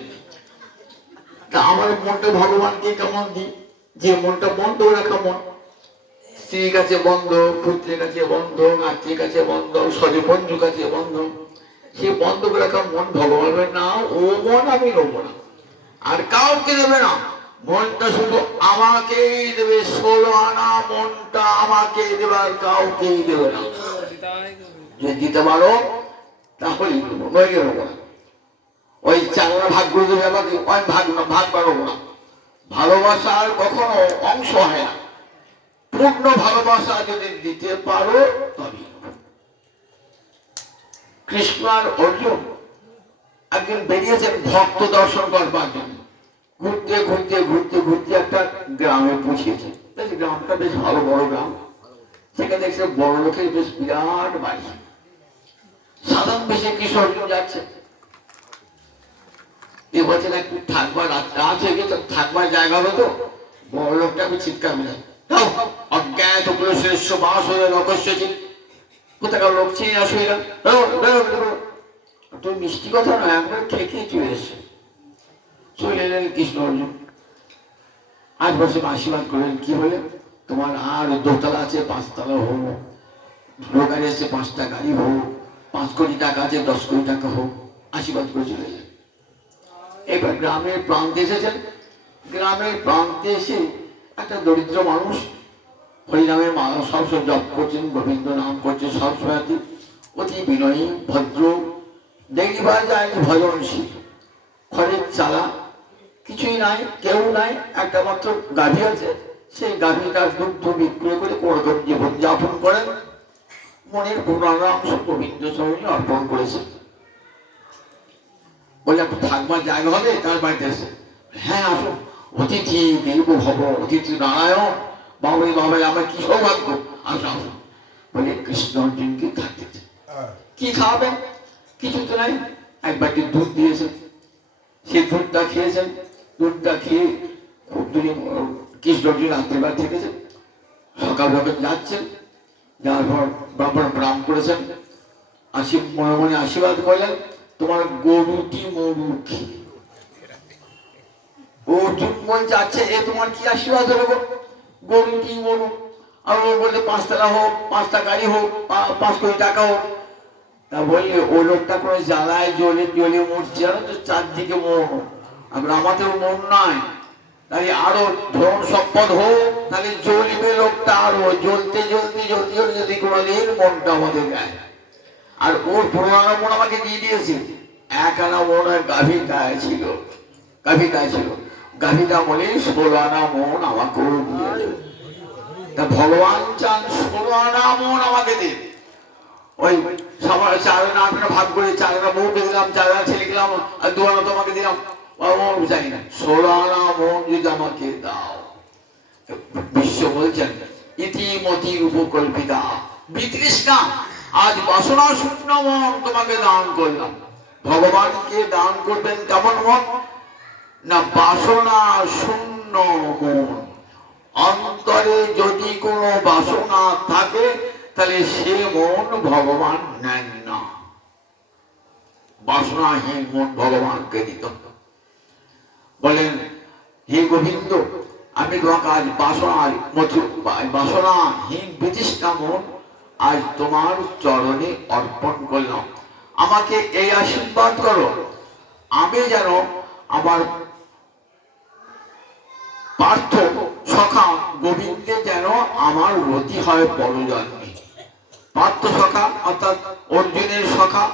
তা আমার মনটা ভগবানকে কেমন দিই? যে মনটা বন্ধ রাখা মন, স্ত্রীর কাছে বন্ধ, পুত্রের কাছে বন্ধ, আত্মীয় কাছে বন্ধ, স্বজবন্ধুর কাছে বন্ধ, সে বন্ধ করে রাখা মন ভগবানের না, ও মন আমি নেবো না, আর কাউকে দেবে না। মনটা শুধু আমাকেই দেবে, 16 আনা মনটা আমাকেই দেবে, আর কাউকেই দেবে না। যদি দিতে পারো তাহলে দেবো, নইলে দেবো না। ওই 4 আনা ভাগ করে দেবে আমাকে, ওই ভাগ পারবো না। ভালোবাসার কখনো অংশ হয় না। পূর্ণ ভালোবাসা যদি দিতে পারো তবে। কৃষ্ণ আর অর্জুন একদিন বেরিয়েছেন ভক্ত দর্শন করবার জন্য। ঘুরতে ঘুরতে ঘুরতে ঘুরতে একটা গ্রামে পৌঁছেছে। গ্রামটা বেশ ভালো বড় গ্রাম। সেখানে দেখছে বড় লোকের বেশ বিরাট বাড়ি। সাধারণ বেশে কৃষ্ণ অর্জুন যাচ্ছে। এ বছর একটু থাকবার রাত হয়ে গেছে, থাকবার জায়গা হতো। বড় লোকটা আমি চিৎকার মিলে, অজ্ঞাত পুরুষের বাস হয়ে রকস্যচিত, কোথাকার লোক চিনি অসুবিধা, তুই মিষ্টি কথা নয়, একবার খেয়ে চলে এসছে। চলে এলেন কৃষ্ণ অর্জুন। আজ বসে আশীর্বাদ করলেন, কি বলে, তোমার আর 2 তলা আছে, 5 তলা হোক, লোকারে এসে 5টা গাড়ি হোক, 5 কোটি টাকা আছে, 10 কোটি টাকা হোক, আশীর্বাদ করে চলে এলেন। এবার গ্রামের প্রান্তে এসেছেন। গ্রামের প্রান্তে এসে একটা দরিদ্র মানুষ হরিনামের মালা সবসময় জপ করছেন, গোবিন্দ নাম করছেন সবসময়, অতি বিনয়ী ভদ্র, দেখবার যায় ভজনশীল, খড়ের চালা, কিছুই নাই, কেউ নাই, একটা মাত্র গাভী আছে। সেই গাভীটার দুগ্ধ বিক্রয় করে কোনরকম জীবন যাপন করেন। মনের পূর্ণাংশ গোবিন্দ চরণে অর্পণ করেছে। বলে একটু থাকবার জায়গা হবে তার বাড়িতে এসে? হ্যাঁ আসুন, অতিথি দেবো ভব, অতিথি নারায়ণ, বাবাই বাবাই আমার কি সৌভাগ্য, আসুন আসুন। বলে কৃষ্ণ অর্জুনকে থাকতে কি খাওয়াবেন? কিছু তো নাই। এক বাটি দুধ দিয়েছেন, সে দুধটা খেয়েছেন। দুধটা খেয়ে খুব দূরে কৃষ্ণ অর্জুন রাত্রিবার থেকেছেন। সকাল ভোর যাচ্ছেন, যাওয়ার পর ব্রাহ্মণ প্রণাম করেছেন, মনে মনে আশীর্বাদ করলেন, তোমার গরুটি মরুকি। অর্জুন বলছে, আচ্ছা এ তোমার কি আশীর্বাদ হলো? গরুটি মরু। আর ও বলছে 5 তলা হোক, 5টা গাড়ি হোক, 5 কোটি টাকা হোক। তা বললে ও লোকটা করে জ্বালায় জ্বলে জ্বলে মরছে, জানো তো, চারদিকে মন। আর আমাদেরও মন নাই, তাহলে আরো ধন সম্পদ হোক, তাহলে জ্বলবে লোকটা, আরো জ্বলতে জ্বলতে জ্বলতে জ্বলতে যদি কোনদিন মনটা আমাদের গায়ে। আর ওর 15 আনা মন আমাকে দিয়ে দিয়েছে। 1 আনা মন আর গাভী গায়ে ছিল, গাভীটা বলে 16 আনা মন আমাকেও দিয়েছে। তা ভগবান চান 16 আনা মন আমাকে দিন। ওই সবার 4 আনা 8 আনা ভাগ করে 4 আনা বউকে দিলাম, 4 আনা ছেলে দিলাম, আর 2 আনা তোমাকে দিলাম, চাই না, 16 আনা মন যদি আমাকে দাও। বিশ্ব বলছেন, ইতিমতি উপকল্পিতা বিতৃষ্ণা, আজ বাসনা শূন্য মন তোমাকে দান করলাম। ভগবানকে দান করবেন কেমন মন? না বাসনা শূন্য মন। অন্তরে যদি কোনো বাসনা থাকে তাহলে সে মন ভগবান নেন না। বাসনাহীন মন ভগবানকে দিত। বলেন, হে গোবিন্দ, আমি তোমাকে আজ বাসনাহীন বিতৃষ্ণা মন আজ তোমার চরণে অর্পণ করলাম। আমাকে এই আশীর্বাদ করো, আমি যেন আমার পার্থ সখা গোবিন্দে যেন আমার রতি হয় পরজন্মে। পার্থ সখা অর্থাৎ অর্জুনের সখা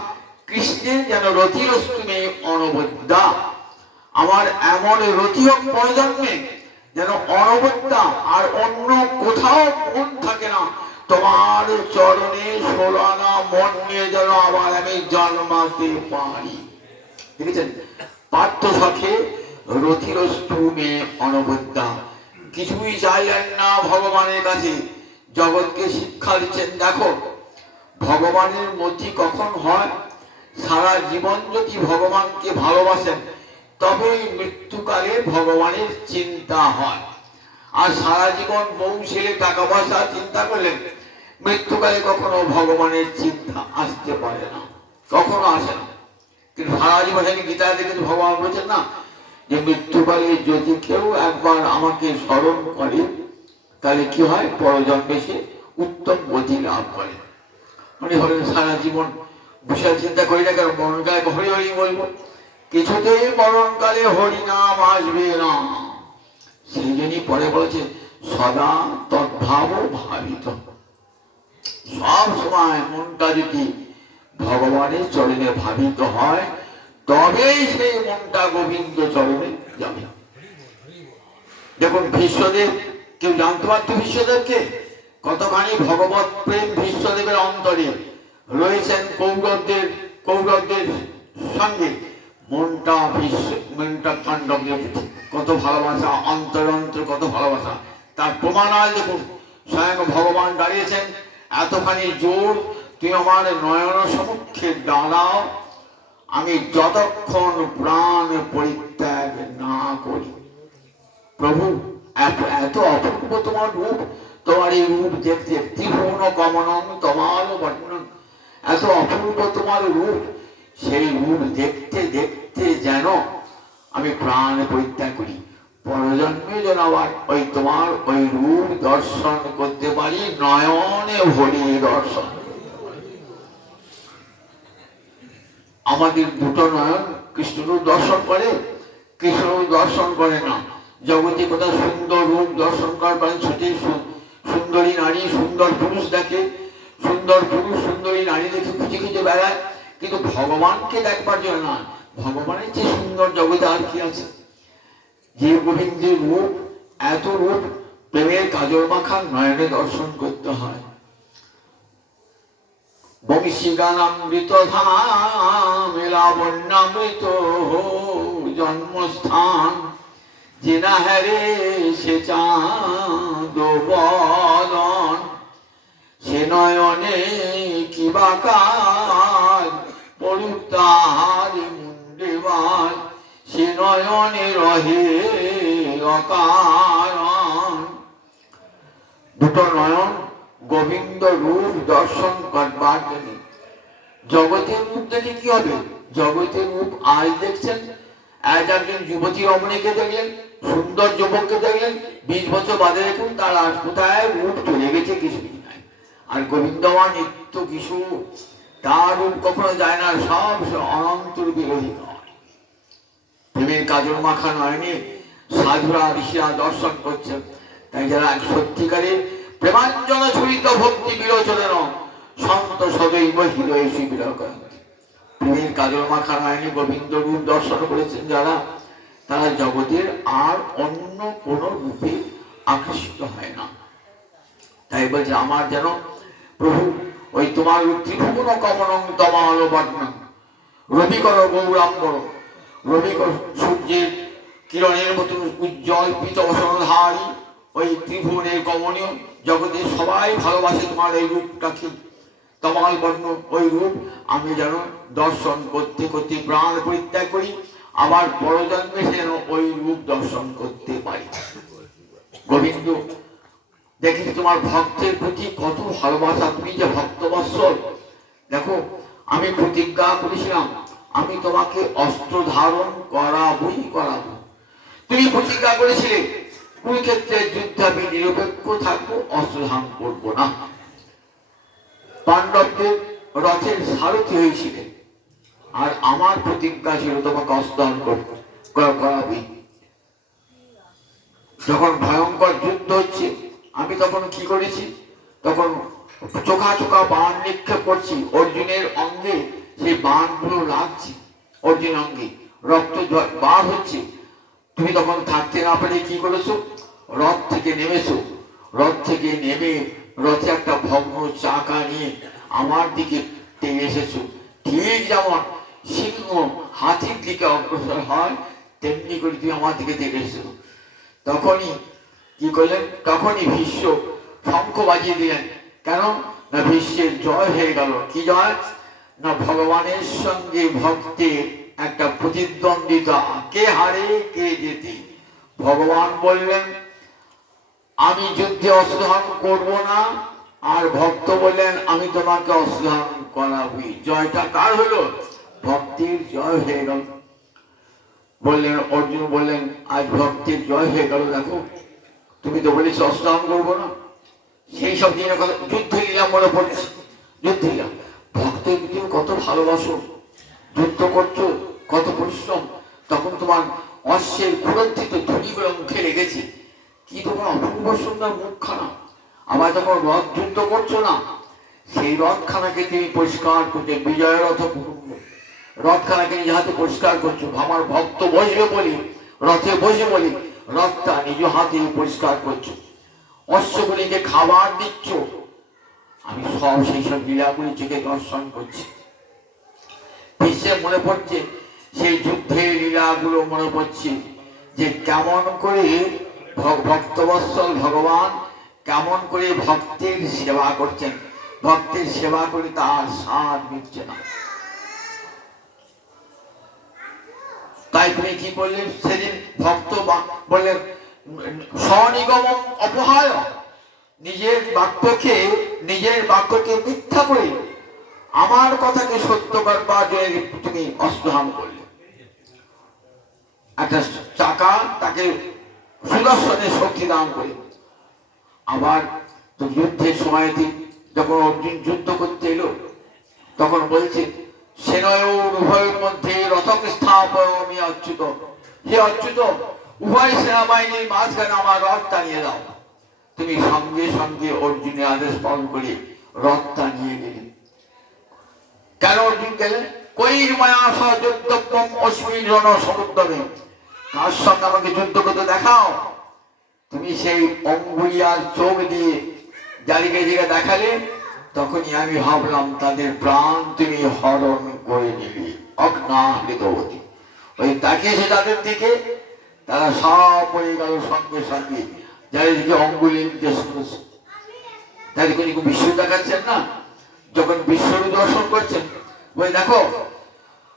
কৃষ্ণের যেন রতিরস্তু নেই অনবদ্যা, আমার এমন রতি হোক পরজন্মে যেন অনবদ্যা, আর অন্য কোথাও মন থাকে না, তোমার চরণে ষোলানা মন নিয়ে যেন আবার আমি জন্মাতে পারি। দেখেছেন, পার্থ সখে রতিরস্তু মে অনবদ্যা, কিছুই চাইলেন না ভগবানের কাছে, জগৎকে শিক্ষা দিচ্ছেন। দেখো, ভগবানের মতি কখন হয়, সারা জীবন যদি ভগবানকে ভালোবাসেন তবেই মৃত্যুকালে ভগবানের চিন্তা হয়। আর সারা জীবন বউ ছেলে টাকা পয়সা চিন্তা করলেন, মৃত্যুকালে কখনো ভগবানের চিন্তা আসতে পারে না, কখনো আসে না। কিন্তু সারা জীবন গীতাতে কিন্তু ভগবান বলছেন না যে মৃত্যুকালে যদি কেউ একবার আমাকে স্মরণ করে তাহলে কি হয়, পরজন্মে সে উত্তম গতি লাভ করে। মানে হলেন সারা জীবন বিশাল চিন্তা করি না কেন, মরণকালে হরি হরি বলবো, কিছুতেই মরণকালে হরি নাম আসবে না। সেই জন্যই পরে বলেছে সদা তদ্ভাব ভাবিত, সব সময় মনটা যদি ভগবানের চরণে ভাবিত হয় তবেই সেই মনটা গোবিন্দ চরণে যাবে। দেখুন ভীষ্মদেব, কেউ জানতে পারত ভীষ্মদেবকে? কতখানি ভগবত প্রেম ভীষ্মদেবের অন্তরে রয়েছেন কৌরবদের সঙ্গে। মনটা পাণ্ডবদের কত ভালোবাসা, অন্তর কত ভালোবাসা, তার প্রমাণ আজ দেখুন স্বয়ং ভগবান দাঁড়িয়েছেন, এতখানি জোর তুই আমার নয়ন সমুখে দাঁড়াও, আমি যতক্ষণ প্রাণ পরিত্যাগ না করি। প্রভু, এত অপূর্ব তোমার রূপ, তোমার এই রূপ দেখতে, ত্রিভুবন গমনম তোমার বর্ণন, এত অপূর্ব তোমার রূপ, সেই রূপ দেখতে দেখতে যেন আমি প্রাণ পরিত্যাগ করি, পরজন্মে যেন আবার ওই তোমার ওই রূপ দর্শন করতে পারি, নয়নে হরি দর্শন। আমাদের দুটো নয়ন কৃষ্ণরূপ দর্শন করে, কৃষ্ণরূপ দর্শন করে না। জগতে কোথাও সুন্দর রূপ দর্শন করার পরে ছুটে সুন্দরী নারী সুন্দর পুরুষ দেখে, সুন্দর পুরুষ সুন্দরী নারী দেখে খুঁজে খুঁজে বেড়ায়, কিন্তু ভগবানকে দেখবার জন্য না। ভগবানের যে সুন্দর জগতে আর কি আছে? যে গোবিন্দের রূপ, এত রূপ, প্রেমের কাজল মাখা নয়নে দর্শন করতে হয়। বংশী গানামৃত ধাম লাবণ্যামৃত জন্মস্থান, জিনা হেরে সে চাঁদ বদন, সে নয়নে কিবা কাজ পড়ুক তার মুন্ডেবাল, সে নয়নে রহে অকারণ। দুটো নয়ন গোবিন্দ রূপ দর্শন করবার জন্য। জগতের রূপ দেখে কি হবে? জগতের রূপ আজ দেখছেন, আজ একজন যুবতী রমণীকে দেখলেন, সুন্দর যুবককে দেখলেন, 20 বছর বাদে দেখুন তার আর কোথায় রূপ চলে গেছে, কিছুই নাই। আর গোবিন্দমান নিত্য কিছু, তার রূপ কখনো যায় না, সব অনন্ত বিরোধী নয়। প্রেমের কাজল মাখা নয়নে সাধুরা ঋষিরা দর্শন করছেন। তাই যারা সত্যিকারের প্রেমাঞ্জল ছুরিত ভক্তি বিরোচনের সন্ত সদৈব হৃদয়সী বিরহ, প্রেমের কাজল মাখা নয়নে গোবিন্দ রূপ দর্শন করেছেন যারা, তারা জগতের আর অন্য কোন রূপে আকৃষ্ট হয় না। তাই বলছে আমার যেন প্রভু ওই তোমার ত্রিভুবন কমনং তমাল বর্ণং, রবি করো গৌরাম করো, রবি সূর্যের কিরণের মতন উজ্জ্বল পীত বসনধারী ওই ত্রিভুবনের কমনীয়, জগতের সবাই ভালোবাসে তোমার এই রূপটাকে, তমাল বর্ণ ওই রূপ আমি যেন দর্শন করতে করতে প্রাণ পরিত্যাগ করি, আবার পরজন্মে যেন ওই রূপ দর্শন করতে পারি। গোবিন্দ, দেখি তোমার ভক্তের প্রতি কত ভালোবাসা, তুমি যে ভক্তবৎসল। দেখো, আমি প্রতিজ্ঞা করেছিলাম আমি তোমাকে অস্ত্র ধারণ করাবই করাবো। তুমি প্রতিজ্ঞা করেছিলে কুরুক্ষেত্রের যুদ্ধে আমি নিরপেক্ষ থাকবো, অস্ত্র ধারণ করবো না। পাণ্ডবদের রথের সারথি হয়েছিলে, আর আমার প্রতিজ্ঞা ছিল তোমাকে অস্ত্র ধারণ করাবি। যখন ভয়ঙ্কর যুদ্ধ হচ্ছে, আমি তখন কি করেছি, তখন চোখা চোখা বাণ নিক্ষেপ করছি অর্জুনের অঙ্গে, সেই বাণগুলো লাগছে অর্জুনের অঙ্গে, রক্ত বার হচ্ছে। তুমি তখন থাকতে না পেরে কি করেছো, রথ থেকে নেমেছো, রথ থেকে নেমে রথে একটা ভগ্ন চাকা নিয়ে আমার দিকে টেনে এসেছো। ঠিক যেমন সিংহ হাতির দিকে অগ্রসর হয়, তেমনি করে তুমি আমার দিকে টেনে এসেছো। তখনই কি করলেন, তখনই ভীষ্ম শঙ্খ বাজিয়ে দিলেন। কেন না, ভীষ্মের জয় হয়ে গেল। কি জয় না, ভগবানের সঙ্গে ভক্তের একটা প্রতিদ্বন্দ্বিতা, কে হারে কে জেতে। ভগবান বললেন আমি যুদ্ধে অস্ত্র ধারণ করবো না, আর ভক্ত বললেন আমি তোমাকে অস্ত্র ধারণ করাবই। জয়টা কার হলো, ভক্তির জয় হয়ে গেল। বললেন অর্জুন বললেন আজ ভক্তির জয় হয়ে গেল। দেখো, তুমি তো বলেছো অস্ত্র ধারণ করবো না। সেই সব দিনের কথা, যুদ্ধ লীলা মনে পড়ছে। যুদ্ধ লীলা, ভক্তের তুমি কত ভালোবাসো, যুদ্ধ করছো, কত পরিশ্রম। তখন তোমার অশ্বের ক্ষুরোদ্ধিত ধুলিগুলো মুখে লেগেছে, কি তোমার অপূর্ব সুন্দর মুখখানা। আবার যখন রথ যুদ্ধ করছো না, সেই রথখানাকে তুমি পরিষ্কার করছো, বিজয় রথ রথখানাকে নিজ হাতে পরিষ্কার করছো। আমার ভক্ত বসবে বলি, রথে বসে বলি, রথটা নিজ হাতে পরিষ্কার করছো, অশ্বগুলিকে খাবার দিচ্ছ। আমি সব সেই সব লীলাগুলি চোখে দর্শন করছি। বিশ্বে মনে পড়ছে সেই যুদ্ধের লীলাগুলো, মনে পড়ছে যে কেমন করে ভক্তবৎসল ভগবান কেমন করে ভক্তের সেবা করছেন। ভক্তের সেবা করে তার স্বাদ মিটছে না। তাই তুমি কি বললেন সেদিন, ভক্ত বললেন স্বনিগম অপহায়, নিজের বাক্যকে মিথ্যা করে আমার কথাকে সত্য করবার জন্য তুমি অস্ত্র ধারণ করলে। একটা চাকা তাকে সুদর্শনের শক্তি দান করে। আবার যুদ্ধের সময় যখন অর্জুন যুদ্ধ করতে এলো, তখন বলছে সেনয়োর উভয়ের মধ্যে রথক স্থাপয়ামি অচ্যুত। হে অচ্যুত, উভয় সেনাবাহিনীর মাঝখানে আমার রথ টানিয়ে দাও। তুমি সঙ্গে সঙ্গে অর্জুনের আদেশ পালন করে রথটা নিয়ে গেলেন। কেন অর্জুন গেলেন, কৈর মায়া সযুদ্ধব্যম অস্মিন রণ সমুদ্রমে, কার সঙ্গে আমাকে যুদ্ধ করতে দেখাও। তুমি সেই অঙ্গুলি আর চোখ দিয়ে যারিকে দিকে দেখালে, তখনই আমি ভাবলাম তাদের প্রাণ তুমি হরণ করে নিবি। অজ্ঞাহৃতবতী, ওই তাকিয়েছে তাদের দিকে, তারা সব পড়ে গেল সঙ্গে সঙ্গে। যারিদিকে অঙ্গুলি নির্দেশ করেছে, তাদেরকে বিশ্ব দেখাচ্ছেন না, যখন বিশ্বরূপ দর্শন করছেন, বলে দেখো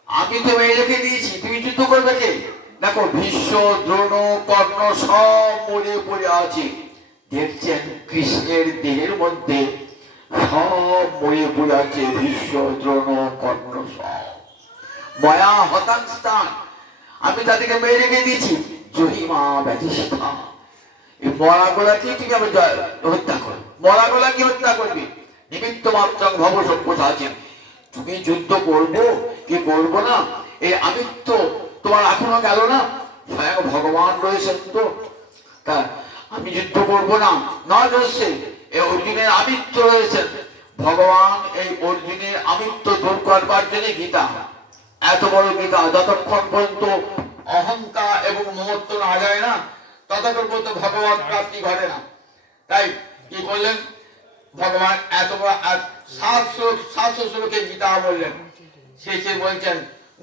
আমি তো মেয়ে রেখে দিয়েছি, তুমি যুদ্ধ করবে কে। দেখো ভীষ্ম দ্রোণ কর্ণ সব মরে পড়ে আছে। দেখছেন কৃষ্ণের দেহের মধ্যে সব মরে পড়ে আছে, ভীষ্ম দ্রোণ কর্ণ সব। ময়া হতাং স্থান, আমি তাদেরকে মেয়ে রেখে দিয়েছি। জহিমা ব্যাধিষ্ঠা, এই মরাগুলাকে তুমি আমি হত্যা করো। মরাগুলা কি হত্যা করবি, নিমিত্ত মাত্র ভব সম্পদ আছেন। তুমি যুদ্ধ করবো কি করবো না, এই আমিত্ব তোমার এখনো গেল না। স্বয়ং ভগবান রয়েছেন তো, তা আমি যুদ্ধ করবো না না রয়েছে, এই অর্জুনের আমিত্ব রয়েছেন। ভগবান এই অর্জুনের আমিত্ব দূর করবার জন্য গীতা, এত বড় গীতা, যতক্ষণ পর্যন্ত অহংকার এবং মমত্ব না যায় না, ততক্ষণ পর্যন্ত ভগবান প্রাপ্তি ঘটে না। তাই কি করলেন ভগবান, এত বড় 700 শ্লোকে গীতা বললেন। শেষে বলছেন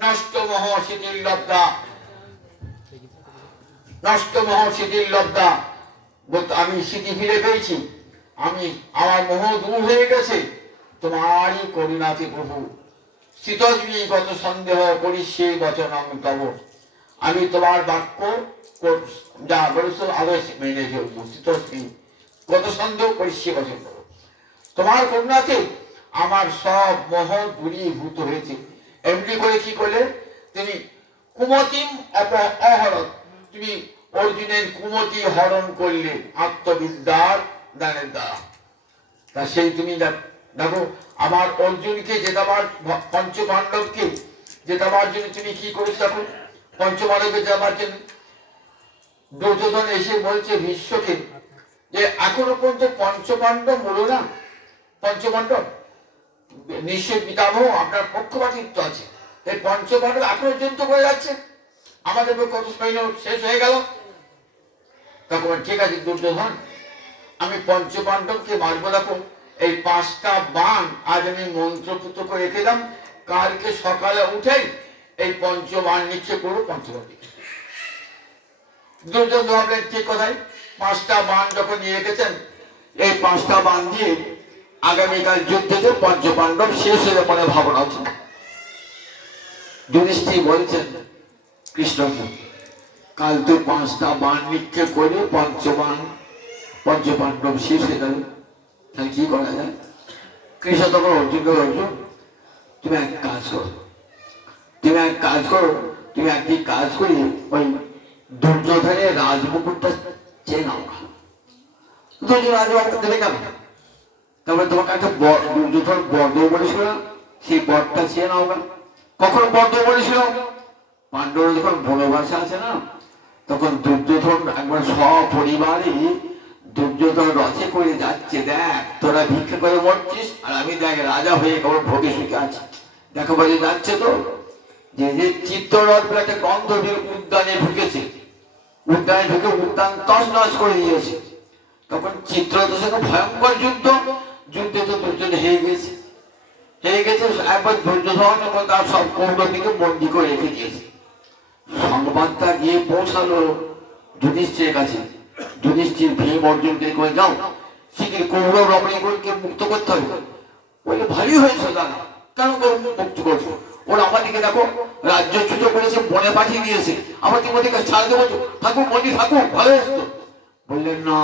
নষ্ট মোহ শিথিল লব্ধা, নষ্ট মোহ শিথিল লব্ধা, আমি স্মৃতি ফিরে পেয়েছি, আমার মোহ দূর হয়ে গেছে তোমারই করুণাতে প্রভু। স্থিতস্মি গত সন্দেহ করিষ্যে বচনং তব। আমি তোমার বাক্য যা বলেছ আদেশ মেনে চলবো। কত সন্দেহ করি সে বছর করো। তোমার করুণাতে আমার সব মোহ দূরীভূত হয়েছে। এমনি করে কি করলে তিনি কুমতিম অহরত, তুমি অর্জুনের কুমতি হরণ করলে আত্মবিদ্যার দানের দ্বারা। তা সেই তুমি দেখো আমার অর্জুনকে জেতাবার, পঞ্চপাণ্ডবকে জেতাবার জন্য তুমি কি করেছো? দেখো পঞ্চপাণ্ডবকে জেতাবার জন্য দুর্যোধন এসে বলছে ভীষ্মকে যে এখনো পর্যন্ত পঞ্চপাণ্ডব মরো না। পঞ্চপাণ্ডব নিশ্চয় পিতামহ আপনার পক্ষপাতিত্ব আছে, এই পঞ্চপাণ্ডব এখনো যুদ্ধ করে যাচ্ছে, আমাদের কত সৈন্য শেষ হয়ে গেল। তখন ঠিক আছে দুর্যোধন, আমি পঞ্চপাণ্ডবকে মারবো। দেখো এই 5টা বাণ আজ আমি মন্ত্রপুত করে রেখে দিলাম, কালকে সকালে উঠেই এই পঞ্চবাণ নিক্ষেপ করবো পঞ্চপাণ্ডবকে। দুর্যোধন ভাবলেন ঠিক কথাই, 5টা বাণ যখন নিয়ে রেখেছেন, এই 5টা বাণ দিয়ে আগামীকাল যুদ্ধে পঞ্চপাণ্ডব শেষ হয়ে মনে ভাবনা হচ্ছে। যুধিষ্ঠির বলছেন কৃষ্ণকে, কাল তো 5টা বাণ নিক্ষেপ করে পঞ্চপাণ্ডব শেষ হয়ে যাবে, তাহলে কি করা যায়? কৃষ্ণ তখন অর্জুনকে অর্জুন তুমি এক কাজ করো, তুমি একটি কাজ করি ওই দুর্যোধনের রাজমুকুটটা চেয়ে নাও। দুর্যোধন রাজমুকুট দেবে কেন? তারপরে তোমাকে একটা দুর্যোধন বর্দ বলেছিল, সেই বরটা চেয়ে নাও। কখন বর্দ বলেছিল? পাণ্ডবরা যখন বনবাসে আছে না, তখন দুর্যোধন একবার সপরিবারে দুর্যোধন রথে করে যাচ্ছে, দেখ তোরা ভিক্ষা করে মরছিস আর আমি দেখ রাজা হয়ে কেবল ভোগে সুখে আছি। দেখো বলে যাচ্ছে তো যে চিত্তরথ বলে একটা গন্ধ উদ্যানে ঢুকেছে, উদ্যানে ঢুকে উদ্যান তছনছ করে দিয়েছে। তখন চিত্ররথের সঙ্গে ভয়ঙ্কর যুদ্ধে তো দুর্যোধন হেরে গেছে। একবার দুর্যোধন এবং তার সব কৌরবীকে বন্দী করে রেখে দিয়েছে। সংবাদটা গিয়ে পৌঁছালো যুধিষ্ঠিরের কাছে। যুধিষ্ঠির ভীম অর্জুনকে কয়ে যাও শিখির কৌরব রমণীগণকে মুক্ত করতে হবে। বলে ভারী হয়েছে দাদা, কেন মুক্ত করছো? ওরা আমাদেরকে দেখো রাজ্যচ্যুত করেছে, বনে পাঠিয়ে দিয়েছে, আমার তোমাদেরকে ছাড় দেবো? থাকুক বন্দি থাকুক, ভালো হতো। বললেন না,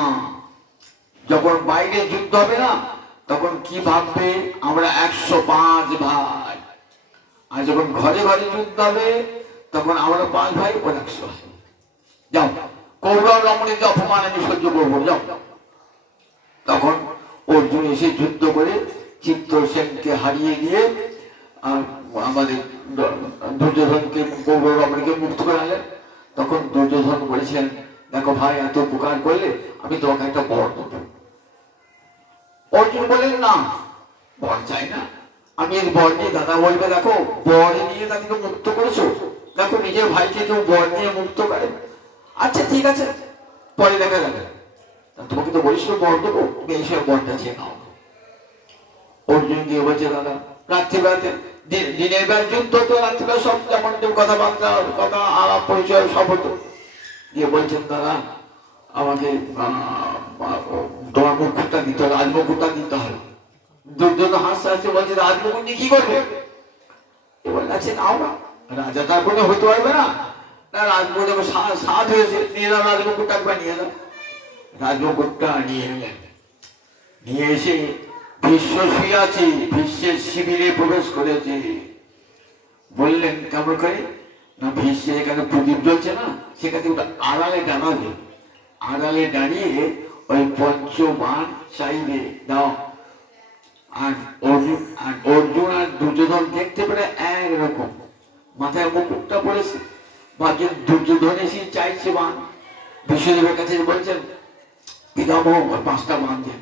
যখন বাইরে যুদ্ধ হবে না তখন কি ভাববে আমরা 105 ভাই, আর যখন ঘরে ঘরে যুদ্ধ হবে তখন আমরা 5 ভাই, ওর 100 ভাই। যাও কৌরব রমণীকে অপমান আমি সহ্য করবো, যাও। তখন অর্জুন এসে যুদ্ধ করে চিত্রসেনকে হারিয়ে দিয়ে আমাদের দুর্যোধনকে কৌরব রমণীকে মুক্ত করে আনলেন। তখন দুর্যোধন বলেছেন দেখো ভাই এত উপকার করলে আমি তোমাকে একটা বর দেবো। অর্জুন বলেন না, বর চাই না, আমি এর বর নিয়ে, দাদা বলবে দেখো বর নিয়ে তাদেরকে মুক্ত করেছো, দেখো নিজের ভাইকে কেউ বর নিয়ে মুক্ত করে। আচ্ছা ঠিক আছে, পরে দেখা যাবে, তোমাকে তো বলিস বর দেবো, তুমি এই সব বরটা চেয়ে নাও। অর্জুন দিয়ে বলছে দাদা রাত্রিবেলাতে, দিনের বেলা যুদ্ধ তো, রাত্রিবেলা সব যেমন কথাবার্তা কথা আলাপ পরিচয় সব হতো। দিয়ে বলছেন দাদা আমাকে তোমার মুকুটটা দিতে হবে, রাজমুকুটটা দিতে হবে। দুর্যোধন হাসতে হাসতে বলছে রাজমুকুট নিয়ে কি করবে? এবার আছে নাও না, রাজা তার কোনো হতে পারবে না, রাজমুকুট সাধ হয়েছে, নিয়ে যাও রাজমুকুটটা একবার নিয়ে যাও। রাজমুকুটটা নিয়ে এলেন, নিয়ে এসে ভীষ্ম শুয়ে আছে, ভীষ্মের শিবিরে প্রবেশ করেছে। বললেন কেমন করে না, ভীষ্মের এখানে প্রদীপ জ্বলছে না, সেখানে আড়ালে দাঁড়াবে, আড়ালে দাঁড়িয়ে ওই পঞ্চবাণ চাইবে দাও। আর অর্জুন আর দুর্যোধন দেখতে পেলে একরকম, মাথায় মুকুটটা পড়েছে, ভাবছেন দুর্যোধন এসে চাইছে বাণ। বিশ্বদেবের কাছে বলছেন পিতামহ 5টা বাণ দেন।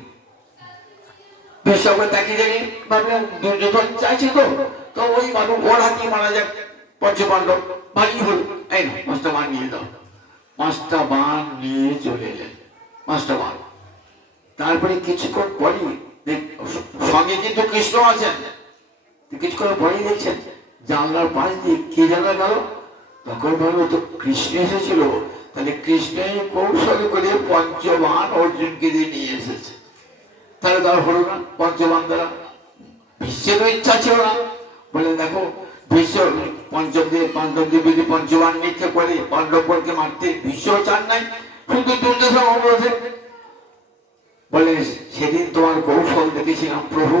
বিশ্বকে তাকিয়ে দেখি ভাবলেন দুর্যোধন চাইছে তো ওই মানুষ ওর হাতে মারা যাক পঞ্চপাণ্ডব, ভারী হল, এই না 5টা বাণ নিয়ে দাও। 5টা বাণ নিয়ে চলে এলেন, 5টা বাণ। তারপরে কিছুক্ষণ পরই সঙ্গে কিন্তু কৃষ্ণ আছেন, কিছুক্ষণ পরেই দেখছেন জানলার পাশ দিয়ে কে জানা গেল। তখন ভাবলো তো কৃষ্ণ এসেছিল, তাহলে কৃষ্ণই কৌশল করে পঞ্চবাণ অর্জুনকে দিয়ে নিয়ে এসেছে। তাহলে তার হলো না পঞ্চবাণ দ্বারা, বিশ্বেরও ইচ্ছা ছিল না। বলে দেখো ভীষ্ম পঞ্চম দেব যদি পঞ্চবান নিক্ষেপ করে পাণ্ডবকে মারতে ভীষ্ম চান নাই, শুধু দুর্যোধন অনুরোধে বলে সেদিন তোমার কৌশল দেখেছিলাম প্রভু,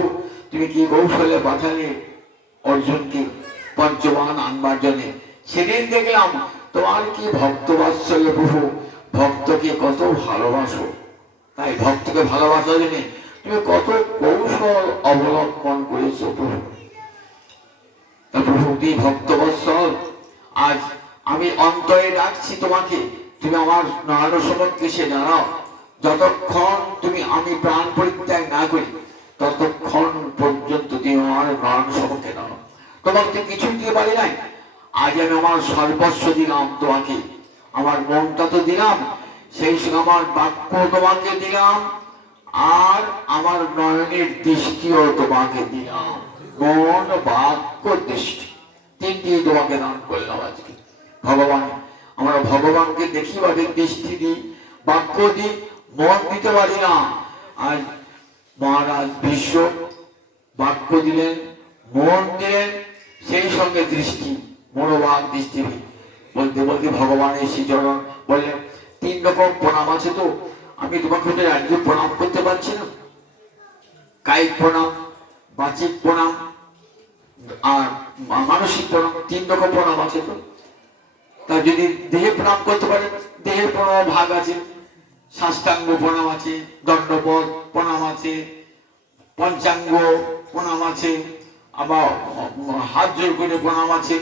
তুমি কি কৌশলে পাঠালে অর্জুনকে পঞ্চবান আনবার জন্য। সেদিন দেখলাম তোমার কি ভক্ত বাৎসল্য প্রভু, ভক্তকে কত ভালোবাসো, তাই ভক্তকে ভালোবাসার জন্য তুমি কত কৌশল অবলম্বন করেছো প্রভু। প্রভু তুমি ভক্তবৎসল, আজ আমি অন্তরে ডাকছি তোমাকে, তুমি আমার নয়ন সমক্ষে সে দাঁড়াও। যতক্ষণ তুমি আমি প্রাণ পরিত্যাগ না করি ততক্ষণ পর্যন্ত তুমি আমার নয়ন সমক্ষে দাঁড়াও। তোমাকে কিছু দিয়ে পারি নাই, আজ আমি আমার সর্বস্ব দিলাম তোমাকে, আমার মনটা তো দিলাম, সেই সঙ্গে আমার বাক্য তোমাকে দিলাম, আর আমার নয়নের দৃষ্টিও তোমাকে দিলাম। মন, বাক্য, দৃষ্টি, তিনটি তোমাকে দান করলাম আজকে। ভগবান, আমরা ভগবানকে দেখি বাদে দৃষ্টি দিই, বাক্য দিই, মন দিতে পারি না। আজ মহারাজ ভীষ্ম বাক্য দিলেন, মন দিলেন, সেই সঙ্গে দৃষ্টি, মনোভাব দৃষ্টি বলতে বলতে ভগবানের শ্রীচরণ বললেন, তিন রকম প্রণাম আছে তো, আমি তোমাকে আজকে প্রণাম করতে পারছি না। কায়িক প্রণাম, বাচিক প্রণাম আর মানসিক প্রণাম, তিন রকম প্রণাম আছে তো। তা যদি দেহে প্রণাম করতে পারে, দেহের প্রণাম ভাগ আছে, সাষ্টাঙ্গ প্রণাম আছে, দণ্ডপদ প্রণাম আছে, পঞ্চাঙ্গ প্রণাম আছে, আবার হাত জোর করে প্রণাম আছে,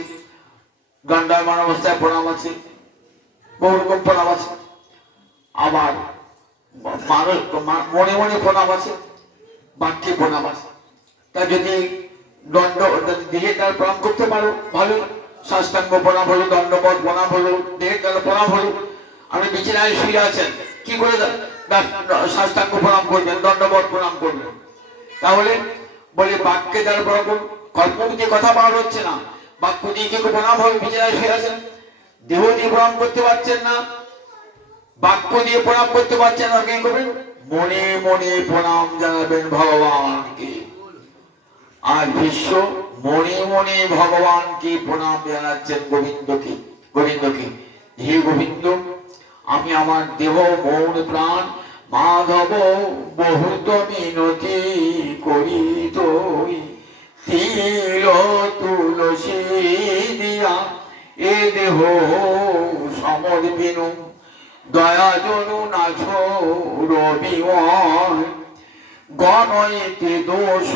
দণ্ডায়মান অবস্থায় প্রণাম আছে, বহু রকম প্রণাম আছে। আবার মনে মনে প্রণাম আছে, বাক্যে প্রণাম আছে। তা যদি দণ্ড দেহের দ্বারা প্রণাম করতে পারো ভালো, সাষ্টাঙ্গ প্রণাম হলো, দণ্ডপদ প্রণাম হলো, দেহের দ্বারা প্রণাম হলো। আপনি বিছানায় শুয়ে আছেন, কি করে সাষ্টাঙ্গ প্রণাম করবেন, দণ্ডপদ প্রণাম করবেন? তাহলে বলে বাক্যে দ্বারা প্রণাম করুন, কল্প দিয়ে কথা বার হচ্ছে না, বাক্য দিয়ে কি প্রণাম হবে? বিছানায় শুয়ে আছেন, দেহ দিয়ে প্রণাম করতে পারছেন না, বাক্য দিয়ে প্রণাম করতে পারছেন না, কি করবেন? মনে মনে প্রণাম জানাবেন ভগবানকে। আর ভীষ্ম মনে মনে ভগবানকে প্রণাম জানাচ্ছেন, গোবিন্দকে। গোবিন্দকে, হে গোবিন্দ, আমি আমার দেহ মন প্রাণ মাধব বহুত মিনতি করি তোই, তিল তুলসী দিয়া এ দেহ সমর্পিনু, দয়া জনু নাছ রবিময়, গণয়িতে দোষ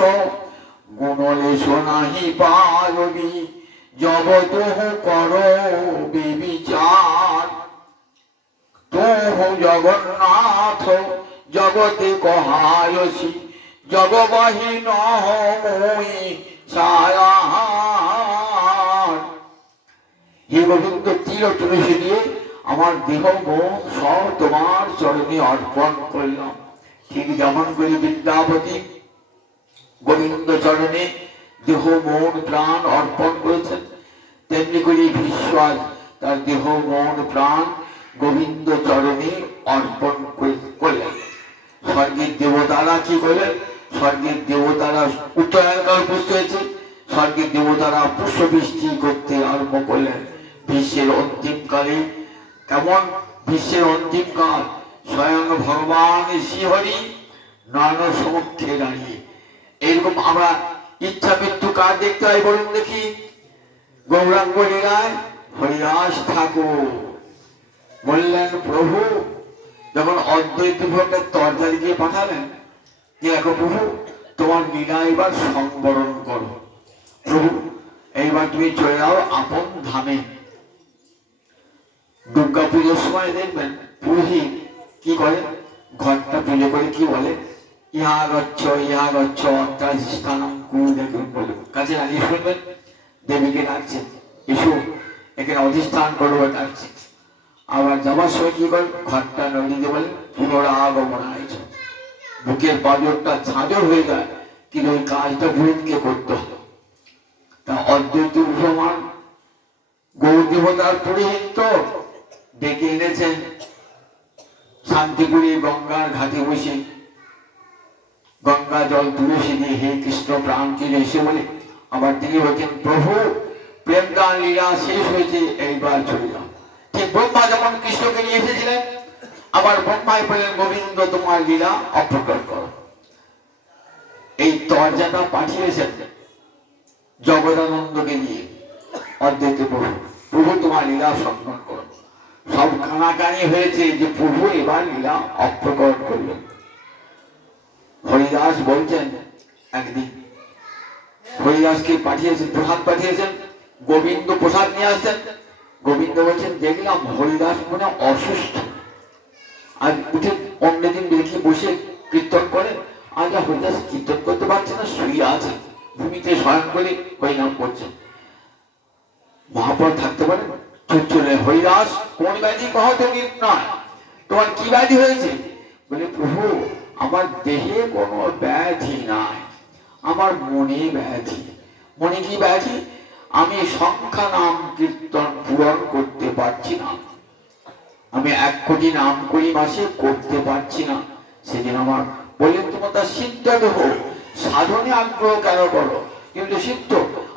গুণলেশ নাহি পারবি, জগতহ কর বিবিচার, তোহু জগন্নাথ জগতে কহায়সি, জগবাহি নহি সায়ার। হে গোবিন্দ, তিল তুলসী দিয়ে আমার দেহ মন সব তোমার চরণে অর্পণ করলাম। ঠিক যেমন করে বিদ্যাপতি গোবিন্দ চরণে দেহ মন প্রাণ অর্পণ করেছেন, তেমনি করে ভীষ্ম তার দেহ মন প্রাণ গোবিন্দ চরণে অর্পণ করলেন। স্বর্গের দেবতারা কি করলেন? স্বর্গের দেবতারা উত্তরায়ণকাল পুষ্ট হয়েছে, স্বর্গের দেবতারা পুষ্পবৃষ্টি করতে আরম্ভ করলেন। বিশ্বের অন্তিমকালে কেমন? বিশ্বের অন্তিমকাল স্বয়ং ভগবান শ্রীহরি নয়ন সমক্ষে দাঁড়িয়ে। এইরকম আমরা ইচ্ছা মৃত্যু কার দেখতে হয় বলুন দেখি? গৌরাঙ্গ লীলায় হরিদাস ঠাকুর বললেন, প্রভু যখন অদ্বৈত বিভাগের তরজারি দিয়ে পাঠালেন যে দেখো প্রভু, তোমার লীলা এবার সংবরণ করো, প্রভু এইবার তুমি চলে যাও আপন ধামে। দুর্গা পুজোর সময় দেখবেন পুরোহিত কি করে, ঘরটা পুজো করে কি বলে, ইহা গচ্ছ অত্রাধিষ্ঠানম কুরুদেবম বলে কাছে লাগিয়ে শুনবেন, দেবীকে ডাকছে, এসো এখানে অধিষ্ঠান করবো ডাকছে। আবার যাবার সময় কি করে, ঘরটা নদীতে বলে পুনরাগমনায়, বুকের পাঁজরটা ঝাঁঝর হয়ে যায়, কিন্তু ওই কাজটা পুরোহিতকে করতে হবে। তা অদ্বৈত ভগবান গৌর দেবতার পুরোহিত ডেকে এনেছেন শান্তিপুরে গঙ্গার ঘাটে বসে, গঙ্গা জল তুলসী দিয়ে হে কৃষ্ণ প্রাণ চিরে এসে বলে, আবার তিনি বলছেন, প্রভু প্রেমদান লীলা শেষ হয়েছে, এইবার চলে যাও। ঠিক ব্রহ্মা যখন কৃষ্ণকে নিয়ে এসেছিলেন, আবার ব্রহ্মাই বললেন গোবিন্দ তোমার লীলা অপ্রকট করো। এই তরজাটা পাঠিয়েছেন জগদানন্দকে নিয়ে, অদ্বৈত প্রভু, প্রভু তোমার লীলা সম্মান করো। সব কানাকানি হয়েছে যে প্রভু এবার লীলা অপ্রকট করলেন। হরিদাস বলছেন একদিন হরিদাসকে পাঠিয়েছেন, প্রসাদ পাঠিয়েছেন, গোবিন্দ প্রসাদ নিয়ে আসছেন। গোবিন্দ বলছেন দেখলাম হরিদাস মনে অসুস্থ, আজ উঠে অন্যদিন দেখি বসে কীর্তন করে, আজ হরিদাস কীর্তন করতে পারছে না, শুয়ে আছে ভূমিতে শয়ন করে হরিনাম করছে। মহাপ্রভু থাকতে পারেন? চলে হরিদাস কোন ব্যাধি কহ তুমি নয়, তোমার কি ব্যাধি হয়েছে? বলে প্রভু আমার দেহে কোনো ব্যাধি নাই, আমার মনে ব্যাধি। মনে কি ব্যাধি? আমি সংখ্যা নাম কীর্তন পূরণ করতে পারছি না, আমি 1 কোটি নাম করি মাসে করতে পারছি না। সেদিন আমার বললেন তোমার তা সিদ্ধ দেব, সাধনে আগ্রহ কেন করো? কিন্তু সিদ্ধ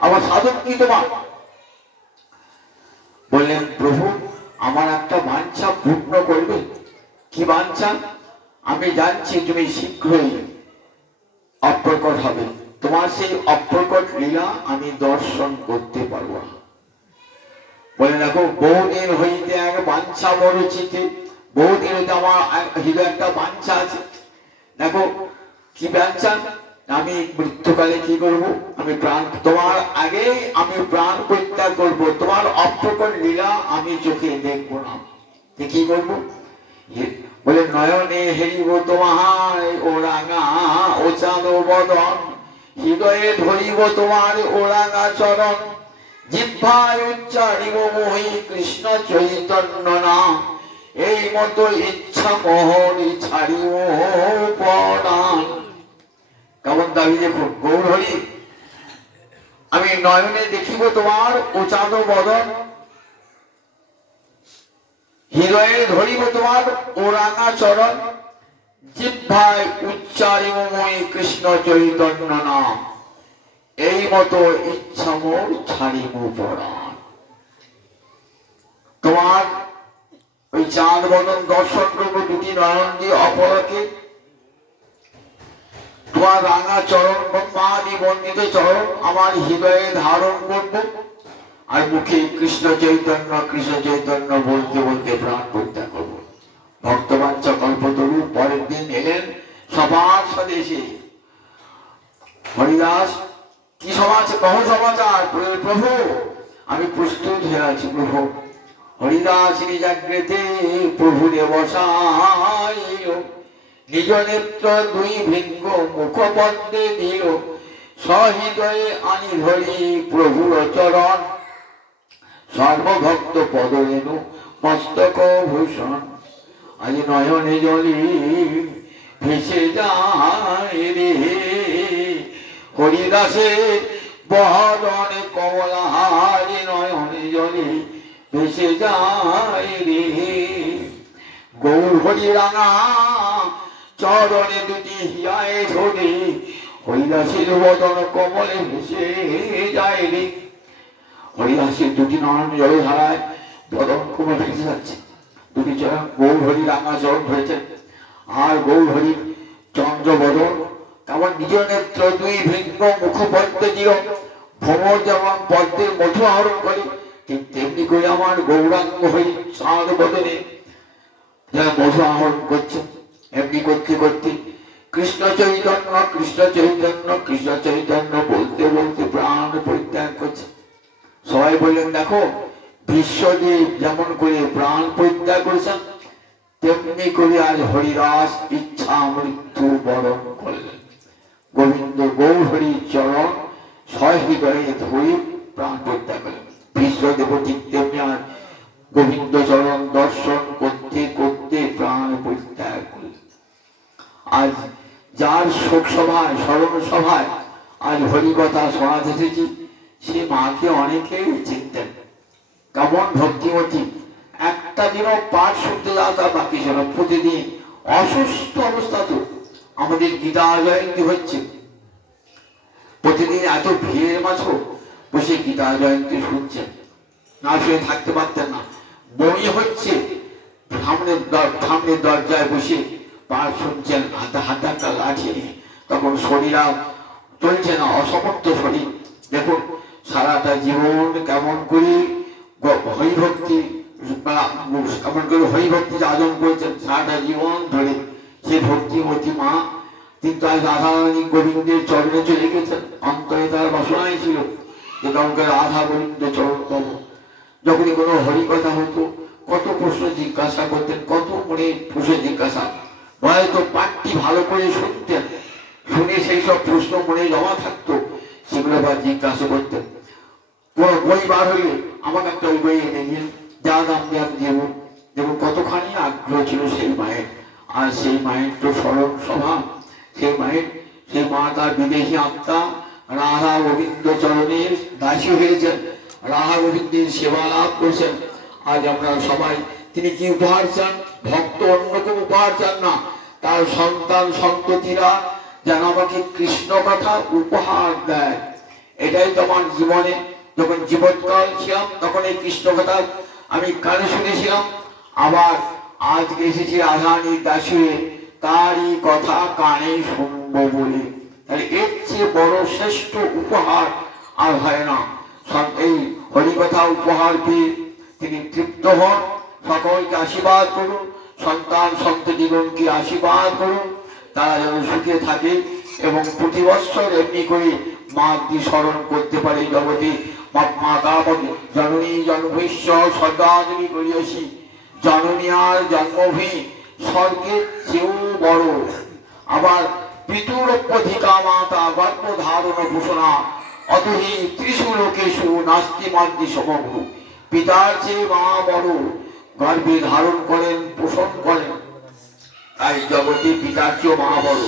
আবার সাধন কি তোমার? বললেন প্রভু আমার একটা বাঞ্ছা পূর্ণ করবে। কি বাঞ্ছা? আমি জানছি তুমি শীঘ্রই অপ্রকট হবে, তোমার সেই অপ্রকট লীলা আমি দর্শন করতে পারবো না। বলে দেখো বহুদিন হইতে এক বাঞ্ছা মরুচিতে, বহুদিন হইতে আমার হৃদয় একটা বাঞ্ছা আছে। দেখো কি বাঞ্ছা? আমি মৃত্যুকালে কি করব? আমি প্রাণ তোমার আগে আমি প্রাণ পরিত্যাগ করব, তোমার অপ্রকট লীলা আমি চোখে দেখবো না। কি করবো? বলে নয়নে হেরিব তোমার ও রাঙা ও চাঁদ বদন, হৃদয়ে ধরিব তোমার ও রাঙা চরণ, জিহ্বায় উচ্চারিব মোহি কৃষ্ণ চৈতন্য নাম, এই মতো ইচ্ছা মোহরি ছাড়িব পরাণ। কেমন দাবি দেখুন, গৌর হরি আমি নয়নে দেখিব তোমার ও চাঁদ বদন, হৃদয়ে ধরিব তোমার ও রাঙা চরণ, জিহ্বায় উচ্চারিব মই কৃষ্ণ চৈতন্য নাম, এই মতো ইচ্ছা মোর ছাড়িব পরাণ। তোমার ওই চাঁদ বদন দর্শন করবো দুটি নয়ন দিয়ে অপরকে, তোমার রাঙা চরণ ব্রহ্মাদি বন্দিত চরণ আমার হৃদয়ে ধারণ করব, আর মুখে কৃষ্ণ চৈতন্য বলতে বলতে প্রাণ পরিত্যাগ করব। ভক্তবাঞ্ছা কল্পতরু পরের দিন এলেন সবার সাথে এসে, হরিদাস কি সমাচার, কহ সমাচার? প্রভু আমি প্রস্তুত হয়ে আছি প্রভু। হরিদাস নিজাগ্রেতে প্রভুরে বসাইল, নিজ নেত্র 2 ভৃঙ্গ মুখপদ্মে দিল, সহৃদয়ে আনি ধরি প্রভুর চরণ, সর্বভক্ত পদরেণু মস্তক ভূষণ, আজ নয়নে জলি ভেসে যায় রে, হরিদাসের বহন কমলাহার নয়নে জলি ভেসে যায় রে, গৌর হরি রাঙা চরণে দুটি হিয়ায় ধরে, হরিদাসের বদন কমলে ভেসে যায় রে। হরিদাসের দুটি নয়ন জলে ধারায় বদন কমলে ভেসে যাচ্ছে, দুটি চরণ গৌর হরি রাঙা চরণ ধরেছেন, আর গৌর হরি চন্দ্র বদন কেমন নিজ নেত্র 2 ভৃঙ্গ মুখপদ্মে দিল, ভ্রমর যেমন পদ্মের মধু আহরণ করে, ঠিক তেমনি করে আমার গৌরাঙ্গ হরি চাঁদ বদনে যারা মধু আহরণ করছে, এমনি করতে করতে কৃষ্ণ চৈতন্য বলতে বলতে প্রাণ পরিত্যাগ করছে। সবাই বললেন দেখো বিশ্বদেব যেমন করে প্রাণ পরিত্যাগ করেছেন, তেমনি করে আজ হরিদাস ইচ্ছা মৃত্যু বরণ করলেন। গোবিন্দ গৌর হরি চরণ সহৃদয়ে ধরে প্রাণ পরিত্যাগ করলেন। বিশ্বদেব ঠিক তেমনি আজ গোবিন্দ চরণ দর্শন করতে করতে প্রাণ পরিত্যাগ করলেন। আজ যার শোক সভায় স্মরণ সভায় আজ হরিকথা শোনাতে এসেছি, সে মাকে অনেকেই চিনতেন, কেমন ভক্তিমতী, একটা দিনও পাঠ শুনতে যাওয়া তার বাকি ছিল। প্রতিদিন অসুস্থ অবস্থা, তো আমাদের গীতা জয়ন্তী হচ্ছে, প্রতিদিন এত ভিড়ের মাঝে বসে গীতা জয়ন্তী শুনছেন, না শুনে থাকতে পারতেন না, বমি হচ্ছে, সামনের দরজায় বসে পাঠ শুনছেন, হাতে হাতে একটা লাঠি নিয়ে, তখন শরীরা চলছে না, অসমর্থ শরীর। দেখুন সারাটা জীবন কেমন করে হরিভক্তি কেমন করে হরিভক্তি সাধন করেছেন সারাটা জীবন ধরে, সে ভক্তিমতী মা কিন্তু আজ রাধারানী গোবিন্দের চরণে চলে গেছেন। অন্তরে তার বাসনাই ছিল যে কাউকে রাধা গোবিন্দের চরণ পাবো। যখনই কোনো হরি কথা হতো কত প্রশ্ন জিজ্ঞাসা করতেন, কত মনে প্রশ্ন জিজ্ঞাসা, হয়তো পাঠটি ভালো করে শুনতেন, শুনে সেই সব প্রশ্ন মনে জমা থাকতো, সেগুলো আবার জিজ্ঞাসা করতেন। বই বার হইলে আমাকে একটা ওই বই এনে দিন, যা দাম দেন দেব। দেখুন কতখানি আগ্রহ ছিল সেই মায়ের। আর সেই মায়ের তো স্মরণ স্বভাব, সেই মা তার বিদেশী আত্মা রাধা গোবিন্দ চরণের দাসী হয়েছেন, রাধা গোবিন্দের সেবা লাভ করছেন। আজ আমরা সবাই, তিনি কি উপহার চান? ভক্ত অন্য কোনো উপহার চান না, তার সন্তান সন্ততিরা যেন আমাকে কৃষ্ণ কথা উপহার দেয়। এটাই তো আমার জীবনে, যখন জীবৎকাল ছিলাম তখন এই কৃষ্ণ কথা আমি কানে শুনেছিলাম, আবার আজকে এসেছি রাধারানীর দাসী হয়ে তারই কথা কানে শুনবো বলে। তাহলে এর চেয়ে বড় শ্রেষ্ঠ উপহার আর হয় না। এই হরিকথা উপহার পেয়ে তিনি তৃপ্ত হন। সকলকে আশীর্বাদ করুন, সন্তান সন্ততিগণকে আশীর্বাদ করুন, তারা যেন সুখে থাকে এবং প্রতি বৎসর এমনি করে মাকে স্মরণ করতে পারে। জগতে মাতা জননী জন্মৈশ্ব সদাদিনী করিয়াছি, জননী আর জন্মভূমি স্বর্গের চেয়েও বড়। আবার পিতুরপ্যধিকা মাতা গর্ভধারণ ঘোষণা, অতহি ত্রিশু লোকেশু নাস্তি মাদ্রি সমগ্র। পিতার চেয়ে মা বড়, গর্ভে ধারণ করেন, পোষণ করেন, তাই জগতে পিতার চেয়েও মা বড়।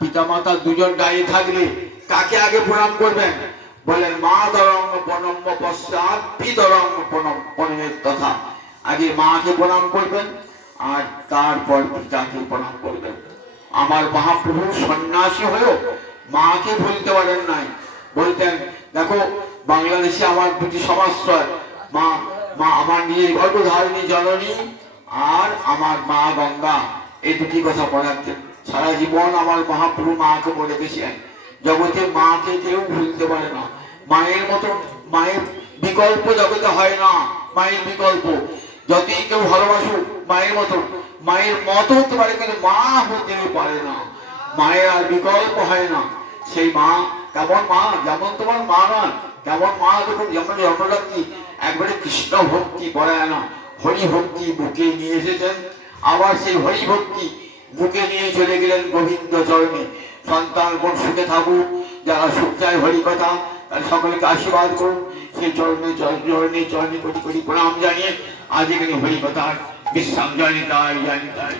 পিতা মাতা দুজন দাঁড়িয়ে থাকলে কাকে আগে প্রণাম করবেন? বলেন মা দরং প্রণম্য পশ্চাৎ পিতরং প্রণমের তথা। আগে মাকে প্রণাম করবেন আর তারপর পিতাকে প্রণাম করবেন। আমার মহাপ্রভু সন্ন্যাসী হয়েও মাকে ভুলতে পারেন নাই। বলতেন দেখো বাংলাদেশে আমার দুটি সমাশ্রয়, মা মা আমার নিজের গর্ভধারিণী জননী আর আমার মা গঙ্গা, এই দুটি কথা পড়াতেন। সারা জীবন আমার মহাপ্রভু মাকে বলে গেছেন। জগতে মাকে কেউ ভুলতে পারে না। মায়ের মতো, মায়ের বিকল্প জগতে হয় না। মায়ের বিকল্প যতই কেউ ভালোবাসুক মায়ের মতো হতে পারে, কিন্তু মা হতে পারে না। মায়ের আর বিকল্প হয় না। সেই মা কেমন মা? যেমন তোমার মা নয়, কেমন মা দেখুন, যেমন জন্মদাত্রী, একবারে কৃষ্ণ ভক্তি পড়ায় না, হরি ভক্তি বুকে নিয়ে এসেছেন। আবার সেই হরি ভক্তি বুকে নিয়ে চলে গেলেন গোবিন্দ চরণে। সন্তান কোন সুখে থাকুক, যারা সুখ চায় হরি কথা, তার সকলকে আশীর্বাদ করুন। সেই চরণে কোটি কোটি প্রণাম জানিয়ে আজ এখানে হরি কথার বিশ্রাম জানি তাই।